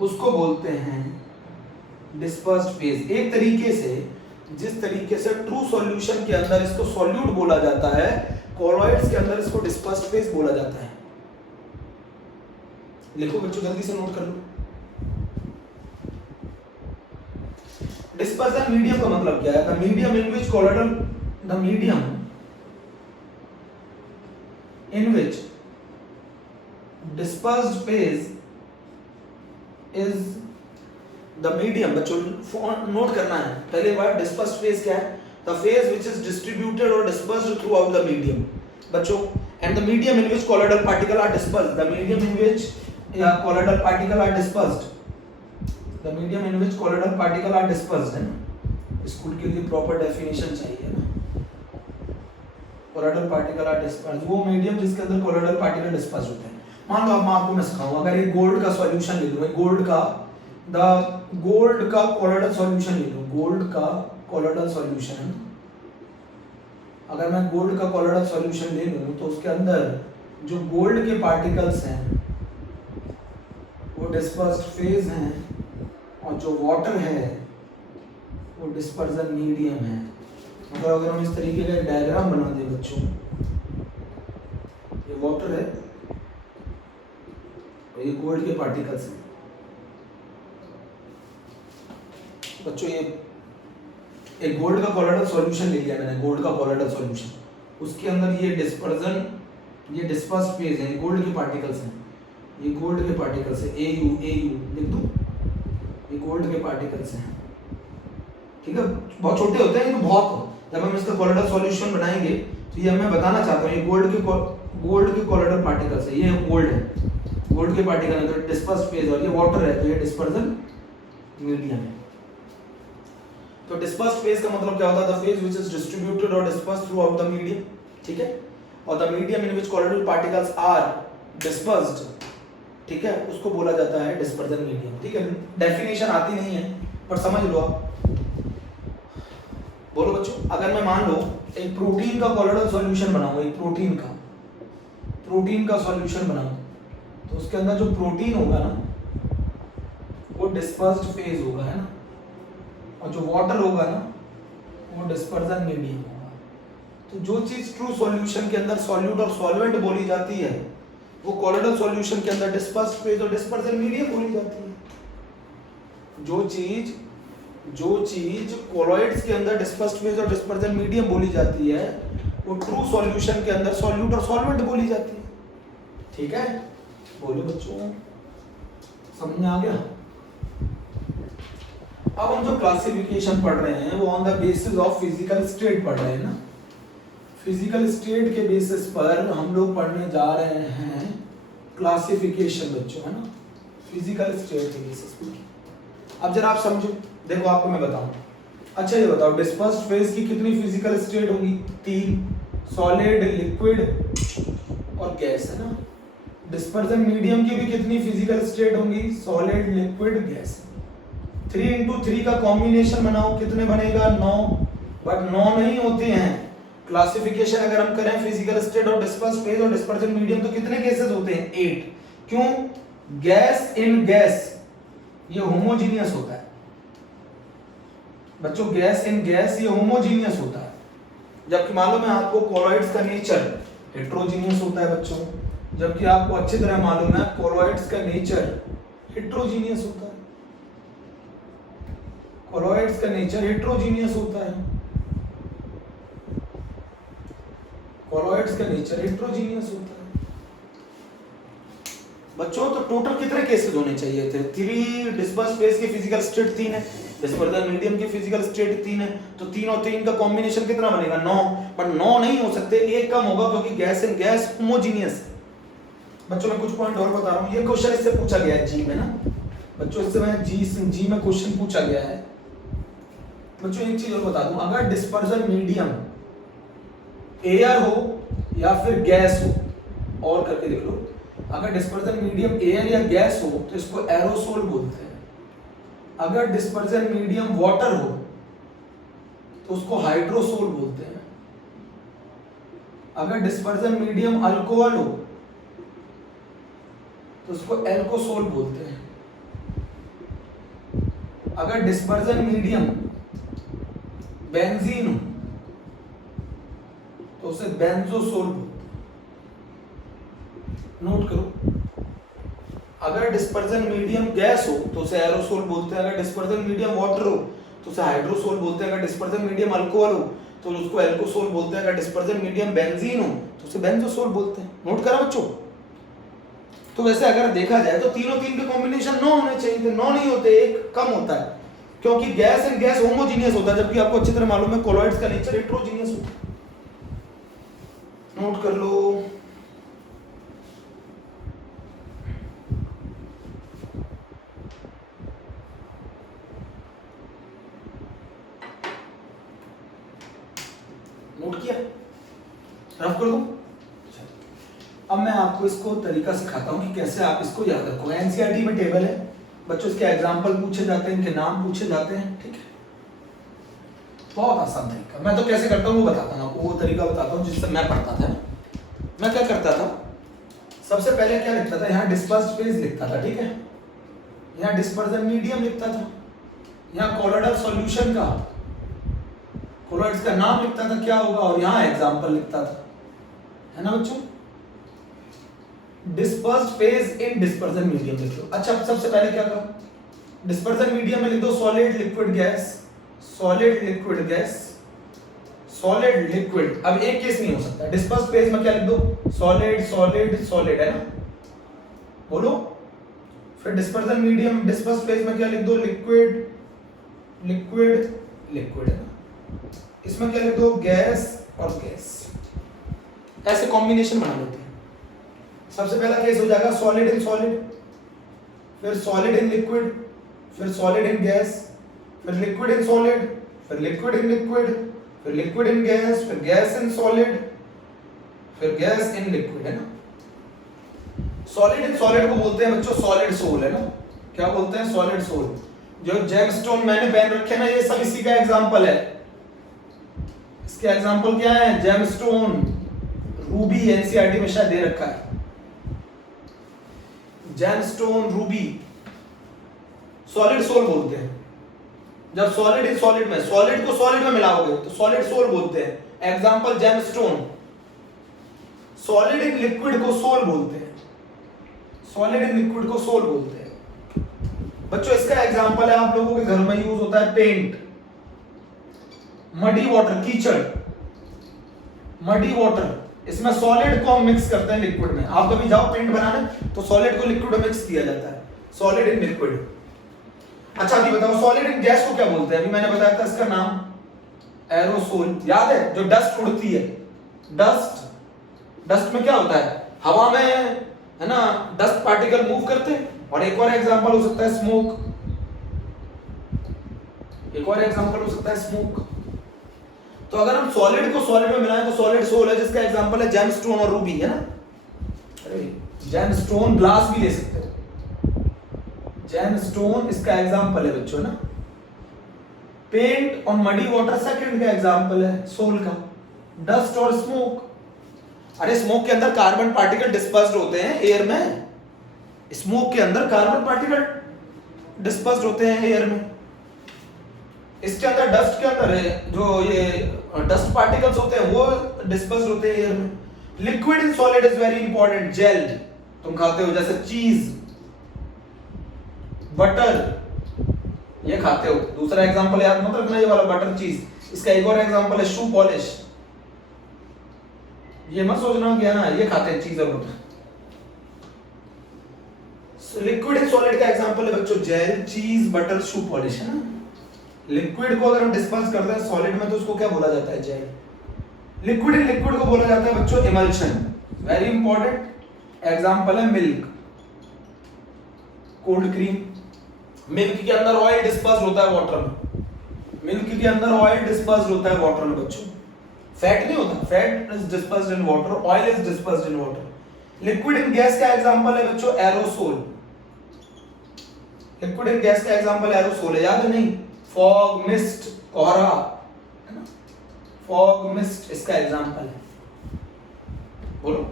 उसको बोलते हैं डिस्पर्स्ड फेज। एक तरीके से जिस तरीके से ट्रू सॉल्यूशन के अंदर इसको सॉल्यूट बोला जाता है, कोलॉइड्स के अंदर इसको डिस्पर्स्ड फेज बोला जाता है। लिखो बच्चों, जल्दी से नोट कर लो। डिस्पर्जन मीडियम का मतलब क्या है? The medium in which colloidal dispersed phase is the medium। बच्चों नोट करना है, पहले बार डिस्पर्स्ड फेज क्या है? The phase which is distributed और dispersed throughout the medium बच्चों, and the medium in which colloidal particle are dispersed. The medium in which colloidal particle are dispersed। The medium in which colloidal particle are dispersed है ना, school के लिए proper definition चाहिए ना। colloidal particle are dispersed, वो medium जिसके अंदर colloidal particle dispersed होते हैं। मान लो अब मैं आपको सिखाऊं, अगर एक गोल्ड का सॉल्यूशन ले लूं, गोल्ड का colloidal सॉल्यूशन ले लूं, गोल्ड का colloidal सॉल्यूशन, अगर मैं गोल्ड का colloidal सॉल्यूशन ले लूं तो उसके अंदर जो गोल्ड के पार्टिकल्स हैं वो डिस्पर्स्ड फेज हैं, और जो वाटर है वो डिस्पर्जन मीडियम है। मतलब अगर हम इस तरीके का एक डायग्राम बना दें बच्चों, ये वाटर है और ये गोल्ड के पार्टिकल्स हैं बच्चों। ये एक गोल्ड का कोलोइडल सॉल्यूशन ले लिया मैंने, गोल्ड का कोलोइडल सॉल्यूशन, उसके अंदर ये डिस्पर्स्ड फेज है, गोल्ड के पार्टिकल्स हैं, ये गोल्ड के पार्टिकल्स है, AU लिख दूं, ये गोल्ड के पार्टिकल्स हैं, ठीक है। बहुत छोटे होते हैं, ये तो बहुत, जब हम इसका कोलोइडल सॉल्यूशन बनाएंगे तो ये मैं बताना चाहता हूँ, ये गोल्ड के कोलोइडल पार्टिकल्स है, ये गोल्ड है, गोल्ड के पार्टिकल है, तो डिस्पर्स्ड फेज, और ये वाटर है तो ये डिस्पर्जन मीडियम है। तो डिस्पर्स्ड फेज का मतलब क्या होता है? The phase which is distributed और dispersed throughout the medium, ठीक है, और the medium in which colloidal particles are dispersed, ठीक है, उसको बोला जाता है डिस्पर्जन मीडियम। ठीक है, डेफिनेशन आती नहीं है पर समझ लो आप। बोलो बच्चों, अगर मैं मान लो एक प्रोटीन का कोलोइडल सॉल्यूशन बनाऊं, एक प्रोटीन का सॉल्यूशन बनाऊं, तो उसके अंदर जो प्रोटीन होगा ना वो डिस्पर्स्ड फेज होगा, है ना, और जो वाटर होगा ना वो डिस्पर्जन मीडियम होगा। तो जो चीज ट्रू सॉल्यूशन के अंदर सॉल्यूट और सॉल्वेंट बोली जाती है वो कोलोइडल सॉल्यूशन के अंदर डिस्पर्स्ड फेज और डिस्पर्जन मीडियम बोली जाती है। जो चीज कोलॉइड्स के अंदर डिस्पर्स्ड फेज और डिस्पर्जन मीडियम बोली जाती है वो ट्रू सॉल्यूशन के अंदर सॉल्यूट और सॉल्वेंट बोली जाती है। ठीक है, बोलो बच्चों, समझ में आ गया? अब हम जो क्लासिफिकेशन पढ़ रहे हैं वो on the basis of physical state पढ़ रहे हैं ना। फिजिकल स्टेट के बेसिस पर हम लोग पढ़ने जा रहे हैं क्लासिफिकेशन बच्चों, है ना, फिजिकल स्टेट के बेसिस पर। अब जरा आप समझो, देखो आपको मैं बताऊं। अच्छा ये बताओ, डिस्पर्स्ड फेज की कितनी फिजिकल स्टेट होगी? 3, सॉलिड, लिक्विड और गैस, है ना। डिस्पर्जन मीडियम की भी कितनी फिजिकल स्टेट होंगी? Solid, liquid, gas. 3 का कॉम्बिनेशन बनाओ, कितने बनेगा? 9, बट 9 नहीं होते हैं। क्लासिफिकेशन अगर हम करें फिजिकल स्टेट और डिस्पर्स्ड फेज और डिस्पर्जन मीडियम तो कितने केसेस होते हैं? 8। क्यों? गैस इन गैस ये होमोजीनियस होता है। बच्चों गैस इन गैस ये होमोजीनियस होता है, जबकि मालूम है आपको कोलॉइड्स का नेचर हेट्रोजीनियस होता है बच्चों, जबकि आपको अच्छी तरह मालूम है कोलॉइड्स का नेचर हेट्रोजीनियस होता है। कोलॉइड्स का नेचर हेट्रोजीनियस होता है, कोलॉइड्स का नेचर हेट्रोजीनियस होता है बच्चों। तो टोटल कितने केसेस होने चाहिए थे? 3 डिस्पर्स फेज की फिजिकल स्टेट 3 है, डिस्पर्जन मीडियम की फिजिकल स्टेट 3 है, तो 3 और 3 का कॉम्बिनेशन कितना बनेगा? 9। पर 9 नहीं हो सकते, एक कम होगा क्योंकि गैस इन गैस होमोजीनियस। बच्चों मैं कुछ पॉइंट और बता रहा हूं, ये क्वेश्चन इससे पूछा गया है जी में ना बच्चों, इससे मैं जी में क्वेश्चन पूछा गया है बच्चों। एक चीज और बता दूं, अगर डिस्पर्जन मीडियम एयर हो या फिर गैस हो, और करके देख लो, अगर डिस्पर्जन मीडियम एयर या गैस हो तो इसको एरोसोल बोलते हैं। अगर डिस्पर्जन मीडियम वाटर हो तो उसको हाइड्रोसोल बोलते हैं। अगर डिस्पर्जन मीडियम अल्कोहल हो तो उसको एल्कोसोल बोलते हैं। अगर डिस्पर्जन मीडियम बेंजीन हो तो उसे बेंजोसोल बोलते हैं। नोट करो, अगर डिस्पर्जन मीडियम गैस हो तो उसे एरोसोल बोलते हैं, अगर डिस्पर्जन मीडियम वाटर हो तो उसे हाइड्रोसोल बोलते हैं, अगर डिस्पर्जन मीडियम अल्कोहल हो तो उसको एल्कोसोल बोलते हैं, अगर डिस्पर्जन मीडियम बेंजीन हो तो उसे बेंजोसोल बोलते हैं। नोट करा बच्चों? तो वैसे अगर देखा जाए तो तीनों तीन के कॉम्बिनेशन 9 होने चाहिए थे, 9 नहीं होते, एक कम होता है क्योंकि गैस एंड गैस होमोजीनियस होता है, जबकि आपको अच्छी तरह मालूम है कोलॉइड्स का नेचर हेट्रोजीनियस होता है। नोट कर लो। नोट किया? रफ कर दो। अब मैं आपको इसको तरीका सिखाता हूं कि कैसे आप इसको याद रखो। एनसीईआरटी में टेबल है बच्चों, इसके एग्जाम्पल पूछे जाते हैं, इनके नाम पूछे जाते हैं, ठीक है? बहुत आसान तरीका। मैं तो कैसे करता हूँ वो बताता हूँ आपको, वो तरीका बताता हूँ जिससे मैं पढ़ता था। मैं क्या करता था, सबसे पहले क्या लिखता था, यहाँ डिस्पर्स्ड फेज लिखता था, ठीक है? यहाँ डिस्पर्जन मीडियम लिखता था, यहाँ कोलोइडल सॉल्यूशन का कोलॉइड्स का नाम लिखता था क्या होगा, और यहाँ एग्जाम्पल लिखता था, है ना बच्चों? Dispersed phase in dispersion medium लिख लो। अच्छा, सबसे पहले क्या करो, डिस्पर्जन मीडियम में लिख दो solid liquid gas, solid liquid gas, solid liquid. अब एक केस नहीं हो सकता, डिस्पर्स्ड फेज में क्या लिख दो, सॉलिड सॉलिड सॉलिड, है ना? बोलो। फिर डिस्पर्जन मीडियम डिस्पर्स्ड फेज में क्या लिख दो, लिक्विड लिक्विड लिक्विड, है ना? इसमें क्या लिख दो, गैस और गैस। ऐसे कॉम्बिनेशन बना लेते हैं। सबसे पहला केस हो जाएगा सॉलिड इन सॉलिड, फिर सॉलिड इन लिक्विड, फिर सॉलिड इन गैस, फिर लिक्विड इन सॉलिड, फिर लिक्विड इन लिक्विड, फिर लिक्विड इन गैस, फिर गैस इन सॉलिड, फिर गैस इन लिक्विड, है ना? सॉलिड इन सॉलिड को बोलते हैं बच्चों सॉलिड सोल, है ना? क्या बोलते हैं, सॉलिड सोल। जो जेमस्टोन मैंने पहन रखे ना, ये सब इसी का एग्जांपल है। इसके एग्जांपल क्या है, जेमस्टोन, रूबी, एनसीईआरटी में शायद दे रखा है, जेमस्टोन, रूबी, सॉलिड सोल बोलते हैं। जब सॉलिड इन सॉलिड में, सॉलिड को सॉलिड में मिलाओगे तो सॉलिड सोल बोलते हैं। Example gemstone. Solid in liquid को सोल बोलते हैं, सॉलिड इन लिक्विड को सोल बोलते हैं। बच्चों इसका एग्जांपल है, आप लोगों के घर में यूज होता है पेंट, मडी वाटर, कीचड़, मडी वाटर, इसमें सॉलिड को हम मिक्स करते हैं लिक्विड में। आप कभी जाओ पेंट बनाने तो सॉलिड को लिक्विड में मिक्स किया जाता है, सॉलिड इन लिक्विड। अच्छा अभी बताओ सॉलिड इन गैस को क्या बोलते हैं? अभी मैंने बताया था इसका नाम एरोसोल, याद है? जो डस्ट उड़ती है, डस्ट, डस्ट में क्या होता है, हवा में, है ना, डस्ट पार्टिकल मूव करते हैं। और एक और एग्जांपल हो सकता है स्मोक, एक और एग्जांपल हो सकता है स्मोक। तो अगर हम सॉलिड को सॉलिड में मिलाएं तो सॉलिड सोल है, जिसका एग्जांपल है जेमस्टोन और रूबी, है ना? अरे जेमस्टोन, ग्लास भी ले सकते हो, जेमस्टोन इसका एग्जांपल है बच्चों, ना? पेंट और मडी वाटर सेकंड का एग्जांपल है सोल का। डस्ट और स्मोक, अरे स्मोक के अंदर कार्बन पार्टिकल डिस्पर्स्ड होते हैं एयर में, स्मोक के अंदर कार्बन पार्टिकल डिस्पर्स्ड होते हैं एयर में। इसके अंदर डस्ट के अंदर है जो ये डस्ट पार्टिकल्स होते हैं वो डिस्पर्स्ड होते हैं एयर में। Liquid in solid is very important, gelled तुम खाते हो जैसे चीज, बटर, ये खाते हो। दूसरा एग्जांपल याद मत रखना ये वाला बटर चीज। इसका एक और एग्जांपल है शू पॉलिश। ये मत सोचना कि है ना ये खाते हैं चीज और बटर। लिक्विड इन सॉलिड का एग्जांपल है बच्चों जेल, चीज, बटर, शू पॉलिश, है ना। लिक्विड को अगर हम डिस्पर्स करते हैं सॉलिड में तो उसको क्या बोला जाता है? जेल। लिक्विड इन लिक्विड को बोला जाता है बच्चों इमल्शन। वेरी इंपॉर्टेंट एग्जांपल है मिल्क, कोल्ड क्रीम। मिल्क के अंदर ऑयल डिस्पर्स होता है वाटर में। मिल्क के अंदर ऑयल डिस्पर्स होता है वाटर में बच्चों। फैट नहीं होता, fat is dispersed in water, oil is dispersed in water. Liquid in gas का एग्जांपल है बच्चों एरोसोल। लिक्विड इन गैस का एग्जांपल एरोसोल है, याद है नहीं? फॉग, मिस्ट, कोहरा, है ना। फॉग, मिस्ट इसका एग्जांपल है। बोलो,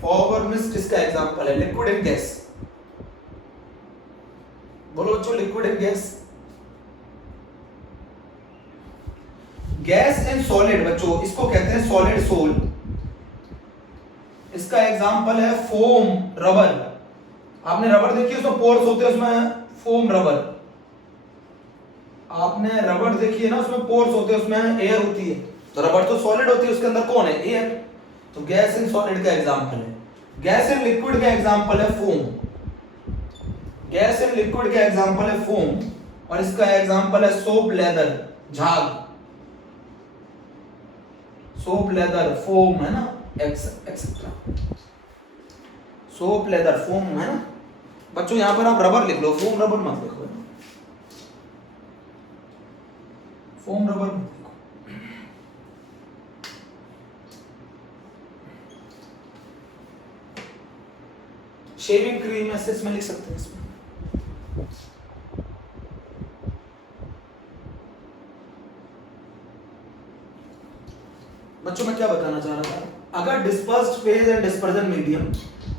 फॉग और मिस्ट इसका एग्जांपल है लिक्विड इन गैस। बोलो बच्चों liquid in gas. Gas in solid बच्चों इसको कहते हैं सॉलिड सोल। इसका एग्जांपल है फोम, रबर। आपने रबर देखी है, उसमें पोर्स होते हैं, उसमें फोम रबर। आपने रबर देखी है ना, उसमें पोर्स होते हैं, उसमें एयर होती है। तो रबर तो सॉलिड होती है, उसके अंदर कौन है? एयर। तो गैस इन सॉलिड का एग्जांपल है। गैस इन लिक्विड का एग्जांपल है फोम। गैस इन लिक्विड का एग्जांपल है फोम और इसका एग्जांपल है सोप, लेदर, झाग। सोप, लेदर, फोम, है ना, एक्सेट्रा। सोप, लेदर, फोम, है ना। बच्चों यहां पर आप रबर लिख लो, फोम रबर मत लिखो, है ना? फोम रबर मत लिखो। शेविंग क्रीम ऐसे इसमें लिख सकते हैं इसमें। बच्चों मैं क्या बताना चाह रहा था, अगर dispersed phase and dispersion medium,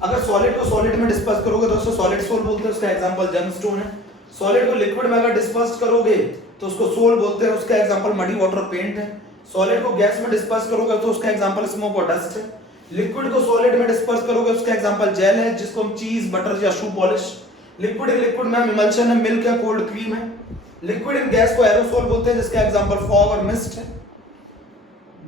अगर सॉलिड को सॉलिड में डिस्पर्स करोगे तो उसको सॉलिड सोल बोलते हैं, उसका एग्जांपल जेमस्टोन है। सॉलिड को लिक्विड में अगर डिस्पर्स करोगे तो उसको सोल बोलते हैं, उसका एग्जांपल मडी वाटर, पेंट है। सॉलिड को गैस में डिस्पर्स करोगे तो उसका एग्जांपल स्मोक और डस्ट है। लिक्विड को सॉलिड में डिस्पर्स करोगे उसका एग्जांपल जेल है, जिसको हम चीज, बटर या shoe polish. Liquid in liquid में इमल्शन है, मिल्क है, कोल्ड क्रीम है। लिक्विड इन गैस को एरोसोल बोलते हैं, जिसका एग्जांपल फॉग और मिस्ट है।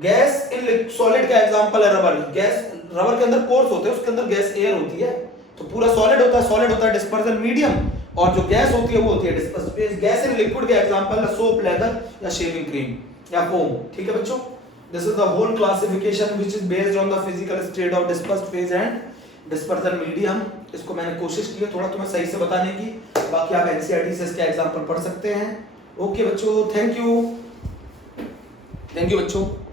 गैस इन सॉलिड का एग्जांपल है रबर। गैस, रबर के अंदर पोर्स होते हैं, उसके अंदर गैस एयर होती है, तो पूरा सॉलिड होता है। सॉलिड होता है डिस्पर्जन मीडियम और जो गैस होती है वो होती है disperse phase. Gas in liquid के एग्जांपल है सोप, लेदर या शेविंग क्रीम या फोम। ठीक है बच्चों, this is the whole classification which is based on the physical state of dispersed phase and dispersion medium. इसको मैंने कोशिश की है थोड़ा तुम्हें सही से बताने की, बाकी आप एनसीईआरटी से इसके एग्जांपल पढ़ सकते हैं। ओके बच्चों, थैंक यू बच्चों।